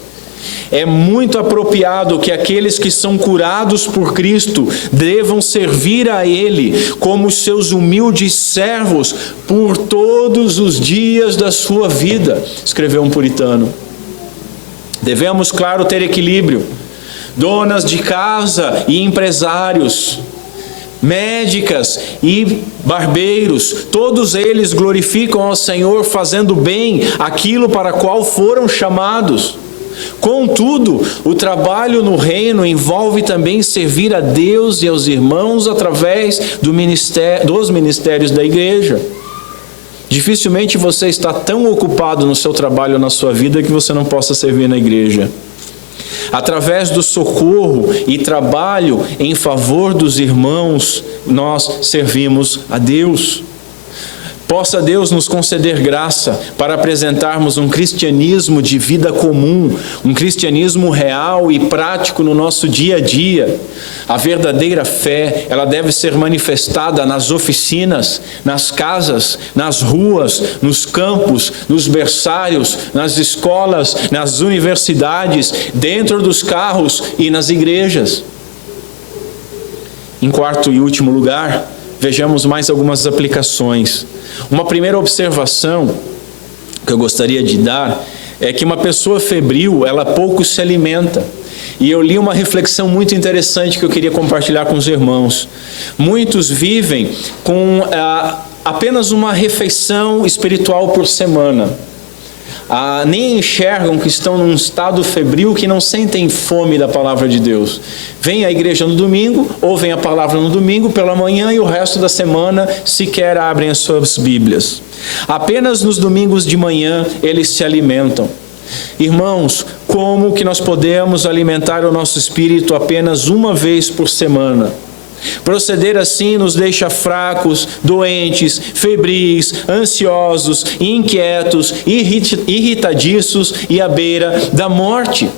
É muito apropriado que aqueles que são curados por Cristo devam servir a Ele como seus humildes servos por todos os dias da sua vida, escreveu um puritano. Devemos, claro, ter equilíbrio. Donas de casa e empresários, médicas e barbeiros, todos eles glorificam ao Senhor fazendo bem aquilo para qual foram chamados. Contudo, o trabalho no reino envolve também servir a Deus e aos irmãos através dos ministérios da igreja. Dificilmente você está tão ocupado no seu trabalho ou na sua vida que você não possa servir na igreja. Através do socorro e trabalho em favor dos irmãos, nós servimos a Deus. Possa Deus nos conceder graça para apresentarmos um cristianismo de vida comum, um cristianismo real e prático no nosso dia a dia. A verdadeira fé, ela deve ser manifestada nas oficinas, nas casas, nas ruas, nos campos, nos berçários, nas escolas, nas universidades, dentro dos carros e nas igrejas. Em quarto e último lugar, vejamos mais algumas aplicações. Uma primeira observação que eu gostaria de dar é que uma pessoa febril, ela pouco se alimenta. E eu li uma reflexão muito interessante que eu queria compartilhar com os irmãos. Muitos vivem com apenas uma refeição espiritual por semana. Nem enxergam que estão num estado febril, que não sentem fome da palavra de Deus. Vêm à igreja no domingo, ouvem a palavra no domingo pela manhã e o resto da semana sequer abrem as suas Bíblias. Apenas nos domingos de manhã eles se alimentam. Irmãos, como que nós podemos alimentar o nosso espírito apenas uma vez por semana? Proceder assim nos deixa fracos, doentes, febris, ansiosos, inquietos, irritadiços e à beira da morte.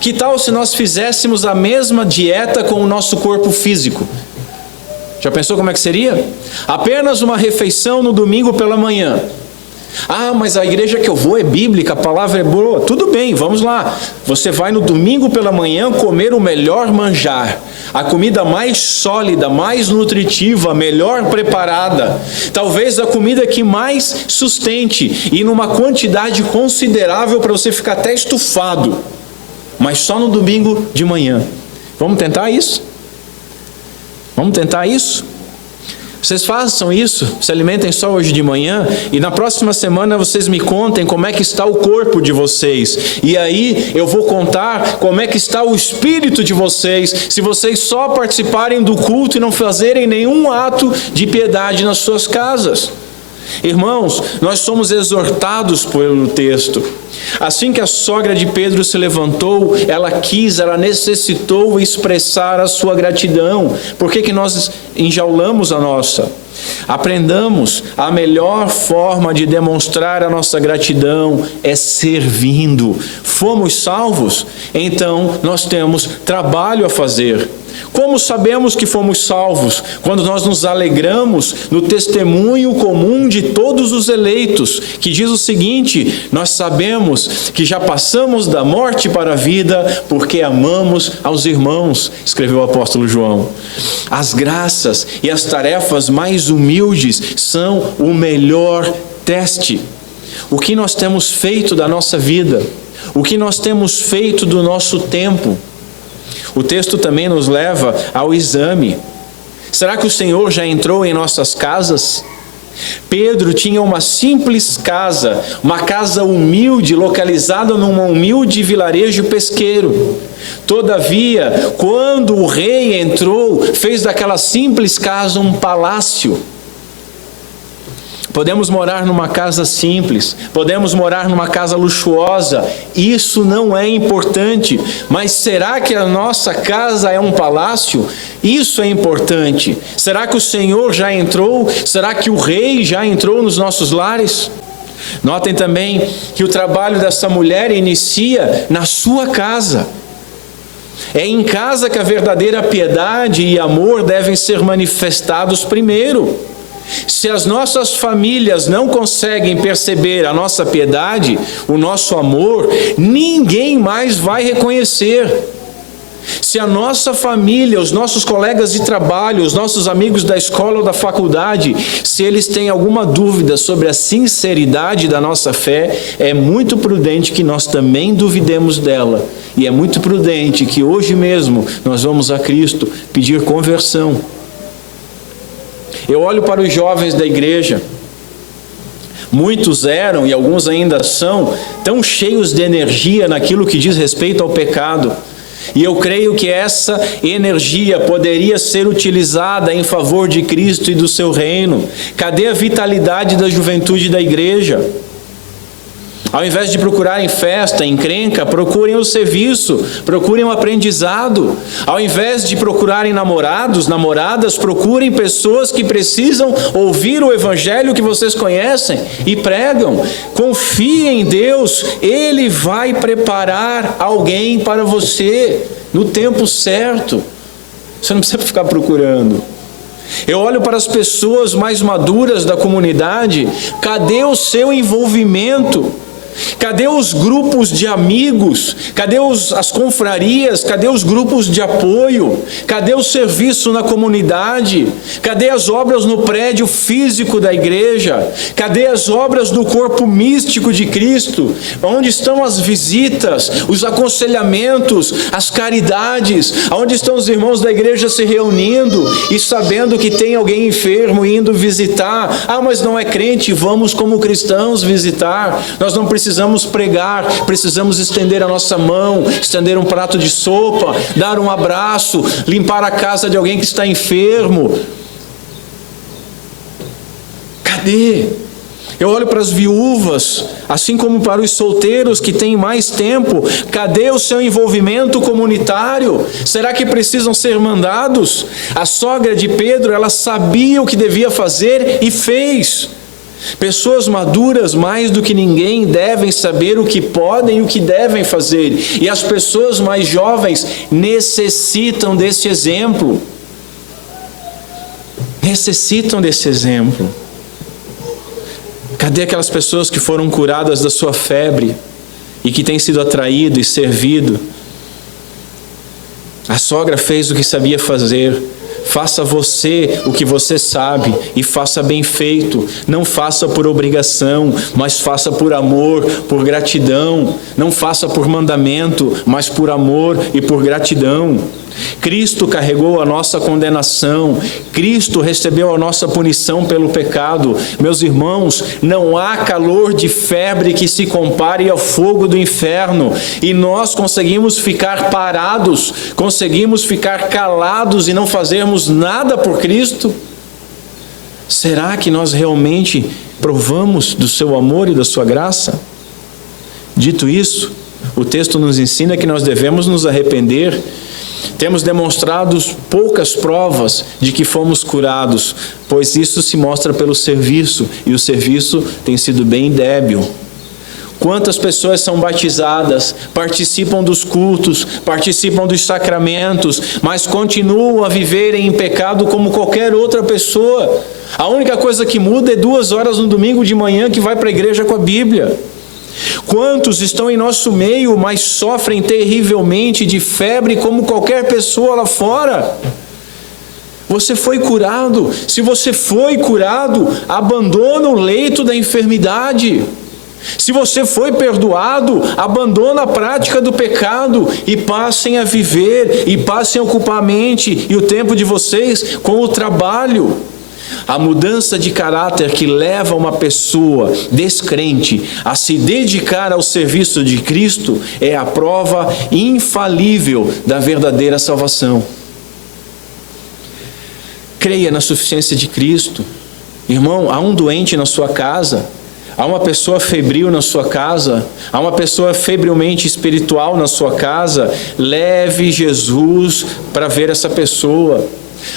Que tal se nós fizéssemos a mesma dieta com o nosso corpo físico? Já pensou como é que seria? Apenas uma refeição no domingo pela manhã. Mas a igreja que eu vou é bíblica, a palavra é boa. Tudo bem, vamos lá. Você vai no domingo pela manhã comer o melhor manjar, a comida mais sólida, mais nutritiva, melhor preparada. Talvez a comida que mais sustente e numa quantidade considerável para você ficar até estufado. Mas só no domingo de manhã. Vamos tentar isso? Vamos tentar isso? Vocês façam isso, se alimentem só hoje de manhã e na próxima semana vocês me contem como é que está o corpo de vocês. E aí eu vou contar como é que está o espírito de vocês, se vocês só participarem do culto e não fazerem nenhum ato de piedade nas suas casas. Irmãos, nós somos exortados pelo texto. Assim que a sogra de Pedro se levantou, ela necessitou expressar a sua gratidão. Por que nós enjaulamos a nossa? Aprendamos, a melhor forma de demonstrar a nossa gratidão é servindo. Fomos salvos, então nós temos trabalho a fazer. Como sabemos que fomos salvos? Quando nós nos alegramos no testemunho comum de todos os eleitos, que diz o seguinte: nós sabemos que já passamos da morte para a vida porque amamos aos irmãos, escreveu o apóstolo João. As graças e as tarefas mais humildes são o melhor teste. O que nós temos feito da nossa vida? O que nós temos feito do nosso tempo? O texto também nos leva ao exame. Será que o Senhor já entrou em nossas casas? Pedro tinha uma simples casa, uma casa humilde, localizada num humilde vilarejo pesqueiro. Todavia, quando o rei entrou, fez daquela simples casa um palácio. Podemos morar numa casa simples, podemos morar numa casa luxuosa, isso não é importante. Mas será que a nossa casa é um palácio? Isso é importante. Será que o Senhor já entrou? Será que o Rei já entrou nos nossos lares? Notem também que o trabalho dessa mulher inicia na sua casa. É em casa que a verdadeira piedade e amor devem ser manifestados primeiro. Se as nossas famílias não conseguem perceber a nossa piedade, o nosso amor, ninguém mais vai reconhecer. Se a nossa família, os nossos colegas de trabalho, os nossos amigos da escola ou da faculdade, se eles têm alguma dúvida sobre a sinceridade da nossa fé, é muito prudente que nós também duvidemos dela. E é muito prudente que hoje mesmo nós vamos a Cristo pedir conversão. Eu olho para os jovens da igreja, muitos eram e alguns ainda são tão cheios de energia naquilo que diz respeito ao pecado, e eu creio que essa energia poderia ser utilizada em favor de Cristo e do seu reino. Cadê a vitalidade da juventude da igreja? Ao invés de procurarem festa, encrenca, procurem o serviço, procurem o aprendizado. Ao invés de procurarem namorados, namoradas, procurem pessoas que precisam ouvir o evangelho que vocês conhecem e pregam. Confiem em Deus, Ele vai preparar alguém para você no tempo certo. Você não precisa ficar procurando. Eu olho para as pessoas mais maduras da comunidade, cadê o seu envolvimento? Cadê os grupos de amigos? Cadê as confrarias? Cadê os grupos de apoio? Cadê o serviço na comunidade? Cadê as obras no prédio físico da igreja? Cadê as obras do corpo místico de Cristo? Onde estão as visitas, os aconselhamentos, as caridades? Onde estão os irmãos da igreja se reunindo e sabendo que tem alguém enfermo indo visitar? Ah, mas não é crente, vamos como cristãos visitar. Nós não precisamos pregar, precisamos estender a nossa mão, estender um prato de sopa, dar um abraço, limpar a casa de alguém que está enfermo. Cadê? Eu olho para as viúvas, assim como para os solteiros que têm mais tempo. Cadê o seu envolvimento comunitário? Será que precisam ser mandados? A sogra de Pedro, ela sabia o que devia fazer e fez. Pessoas maduras, mais do que ninguém, devem saber o que podem e o que devem fazer. E as pessoas mais jovens necessitam desse exemplo. Necessitam desse exemplo. Cadê aquelas pessoas que foram curadas da sua febre e que têm sido atraído e servido? A sogra fez o que sabia fazer. Faça você o que você sabe e faça bem feito. Não faça por obrigação, mas faça por amor, por gratidão. Não faça por mandamento, mas por amor e por gratidão. Cristo carregou a nossa condenação. Cristo recebeu a nossa punição pelo pecado. Meus irmãos, não há calor de febre que se compare ao fogo do inferno. E nós conseguimos ficar parados, conseguimos ficar calados e não fazermos nada por Cristo? Será que nós realmente provamos do seu amor e da sua graça? Dito isso, o texto nos ensina que nós devemos nos arrepender. Temos demonstrado poucas provas de que fomos curados, pois isso se mostra pelo serviço, e o serviço tem sido bem débil. Quantas pessoas são batizadas, participam dos cultos, participam dos sacramentos, mas continuam a viverem em pecado como qualquer outra pessoa. A única coisa que muda é 2 horas no domingo de manhã que vai para a igreja com a Bíblia. Quantos estão em nosso meio, mas sofrem terrivelmente de febre como qualquer pessoa lá fora? Você foi curado. Se você foi curado, abandona o leito da enfermidade. Se você foi perdoado, abandona a prática do pecado e passem a viver, e passem a ocupar a mente e o tempo de vocês com o trabalho. A mudança de caráter que leva uma pessoa descrente a se dedicar ao serviço de Cristo é a prova infalível da verdadeira salvação. Creia na suficiência de Cristo. Irmão, há um doente na sua casa, há uma pessoa febril na sua casa, há uma pessoa febrilmente espiritual na sua casa. Leve Jesus para ver essa pessoa.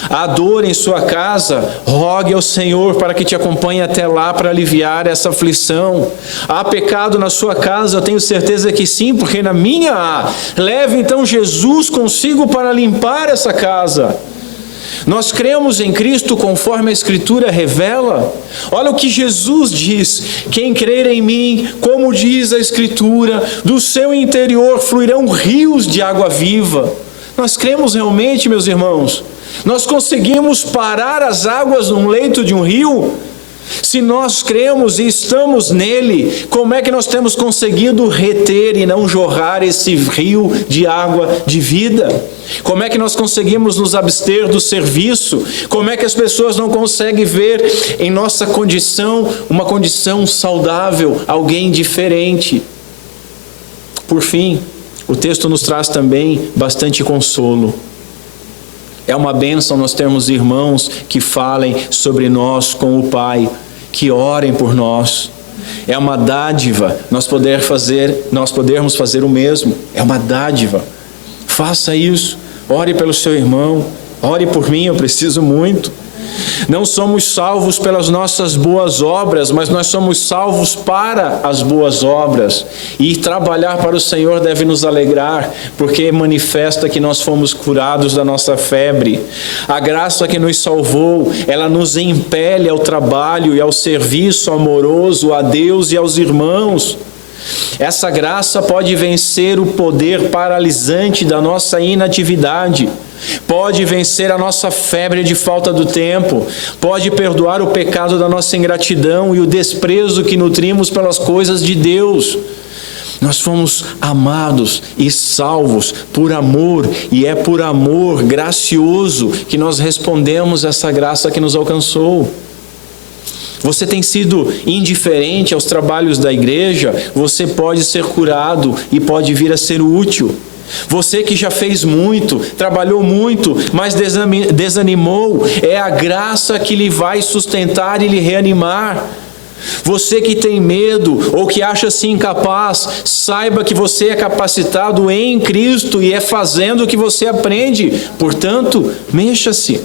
Há dor em sua casa, rogue ao Senhor para que te acompanhe até lá para aliviar essa aflição. Há pecado na sua casa? Eu tenho certeza que sim, porque na minha há. Leve então Jesus consigo para limpar essa casa. Nós cremos em Cristo conforme a Escritura revela. Olha o que Jesus diz: quem crer em mim, como diz a Escritura, do seu interior fluirão rios de água viva. Nós cremos realmente, meus irmãos? Nós conseguimos parar as águas num leito de um rio? Se nós cremos e estamos nele, como é que nós temos conseguido reter e não jorrar esse rio de água de vida? Como é que nós conseguimos nos abster do serviço? Como é que as pessoas não conseguem ver em nossa condição uma condição saudável, alguém diferente? Por fim, o texto nos traz também bastante consolo. É uma bênção nós termos irmãos que falem sobre nós com o Pai, que orem por nós. É uma dádiva nós podermos fazer o mesmo. É uma dádiva. Faça isso. Ore pelo seu irmão. Ore por mim, eu preciso muito. Não somos salvos pelas nossas boas obras, mas nós somos salvos para as boas obras. E trabalhar para o Senhor deve nos alegrar, porque manifesta que nós fomos curados da nossa febre. A graça que nos salvou, ela nos impele ao trabalho e ao serviço amoroso a Deus e aos irmãos. Essa graça pode vencer o poder paralisante da nossa inatividade, pode vencer a nossa febre de falta do tempo, pode perdoar o pecado da nossa ingratidão e o desprezo que nutrimos pelas coisas de Deus. Nós fomos amados e salvos por amor, e é por amor gracioso que nós respondemos essa graça que nos alcançou. Você tem sido indiferente aos trabalhos da igreja, você pode ser curado e pode vir a ser útil. Você que já fez muito, trabalhou muito, mas desanimou, é a graça que lhe vai sustentar e lhe reanimar. Você que tem medo ou que acha-se incapaz, saiba que você é capacitado em Cristo e é fazendo o que você aprende. Portanto, mexa-se.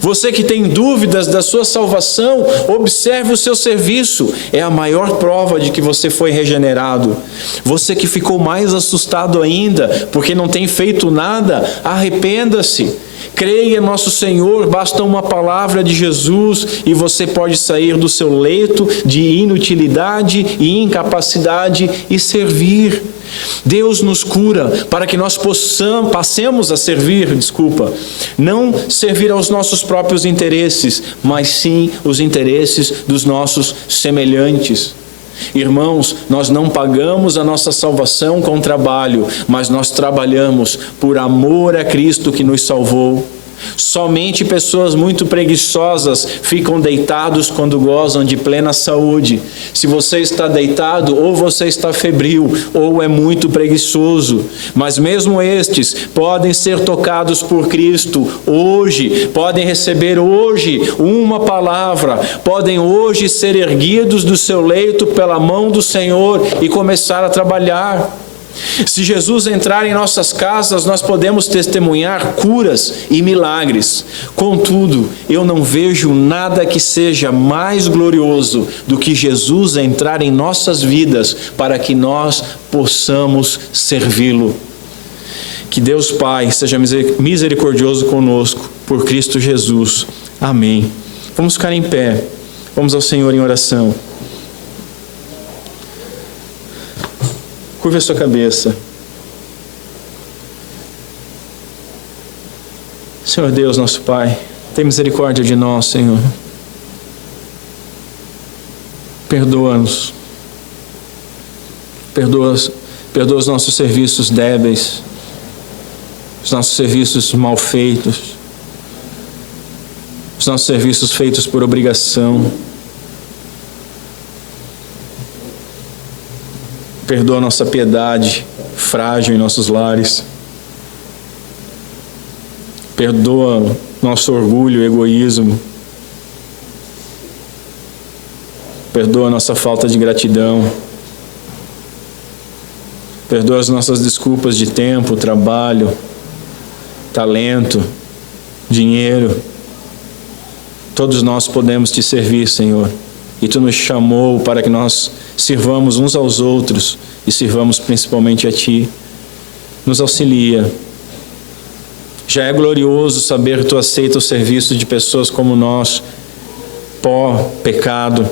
Você que tem dúvidas da sua salvação, observe o seu serviço. É a maior prova de que você foi regenerado. Você que ficou mais assustado ainda, porque não tem feito nada, arrependa-se. Creia em nosso Senhor, basta uma palavra de Jesus e você pode sair do seu leito de inutilidade e incapacidade e servir. Deus nos cura para que nós passemos a servir, não servir aos nossos próprios interesses, mas sim os interesses dos nossos semelhantes. Irmãos, nós não pagamos a nossa salvação com trabalho, mas nós trabalhamos por amor a Cristo que nos salvou. Somente pessoas muito preguiçosas ficam deitados quando gozam de plena saúde. Se você está deitado, ou você está febril, ou é muito preguiçoso. Mas mesmo estes podem ser tocados por Cristo hoje, podem receber hoje uma palavra, podem hoje ser erguidos do seu leito pela mão do Senhor e começar a trabalhar. Se Jesus entrar em nossas casas, nós podemos testemunhar curas e milagres. Contudo, eu não vejo nada que seja mais glorioso do que Jesus entrar em nossas vidas para que nós possamos servi-lo. Que Deus Pai seja misericordioso conosco, por Cristo Jesus. Amém. Vamos ficar em pé. Vamos ao Senhor em oração. Curva a sua cabeça. Senhor Deus, nosso Pai, tem misericórdia de nós, Senhor. Perdoa-nos. Perdoa os nossos serviços débeis, os nossos serviços mal feitos, os nossos serviços feitos por obrigação. Perdoa nossa piedade frágil em nossos lares. Perdoa nosso orgulho e egoísmo. Perdoa nossa falta de gratidão. Perdoa as nossas desculpas de tempo, trabalho, talento, dinheiro. Todos nós podemos te servir, Senhor. E Tu nos chamou para que nós sirvamos uns aos outros e sirvamos principalmente a Ti. Nos auxilia. Já é glorioso saber que Tu aceita o serviço de pessoas como nós, pó, pecado.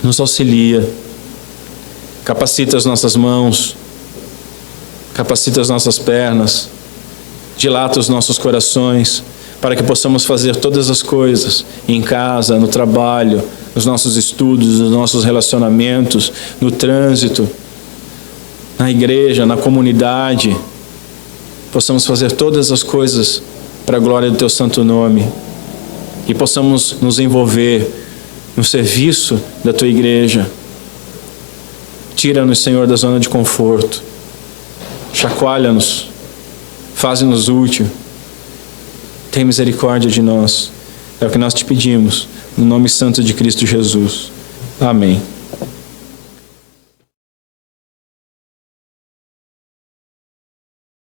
Nos auxilia. Capacita as nossas mãos, capacita as nossas pernas, dilata os nossos corações, para que possamos fazer todas as coisas, em casa, no trabalho, nos nossos estudos, nos nossos relacionamentos, no trânsito, na igreja, na comunidade. Possamos fazer todas as coisas para a glória do Teu santo nome e possamos nos envolver no serviço da Tua igreja. Tira-nos, Senhor, da zona de conforto. Chacoalha-nos. Faze-nos útil. Tem misericórdia de nós. É o que nós te pedimos, no nome santo de Cristo Jesus. Amém.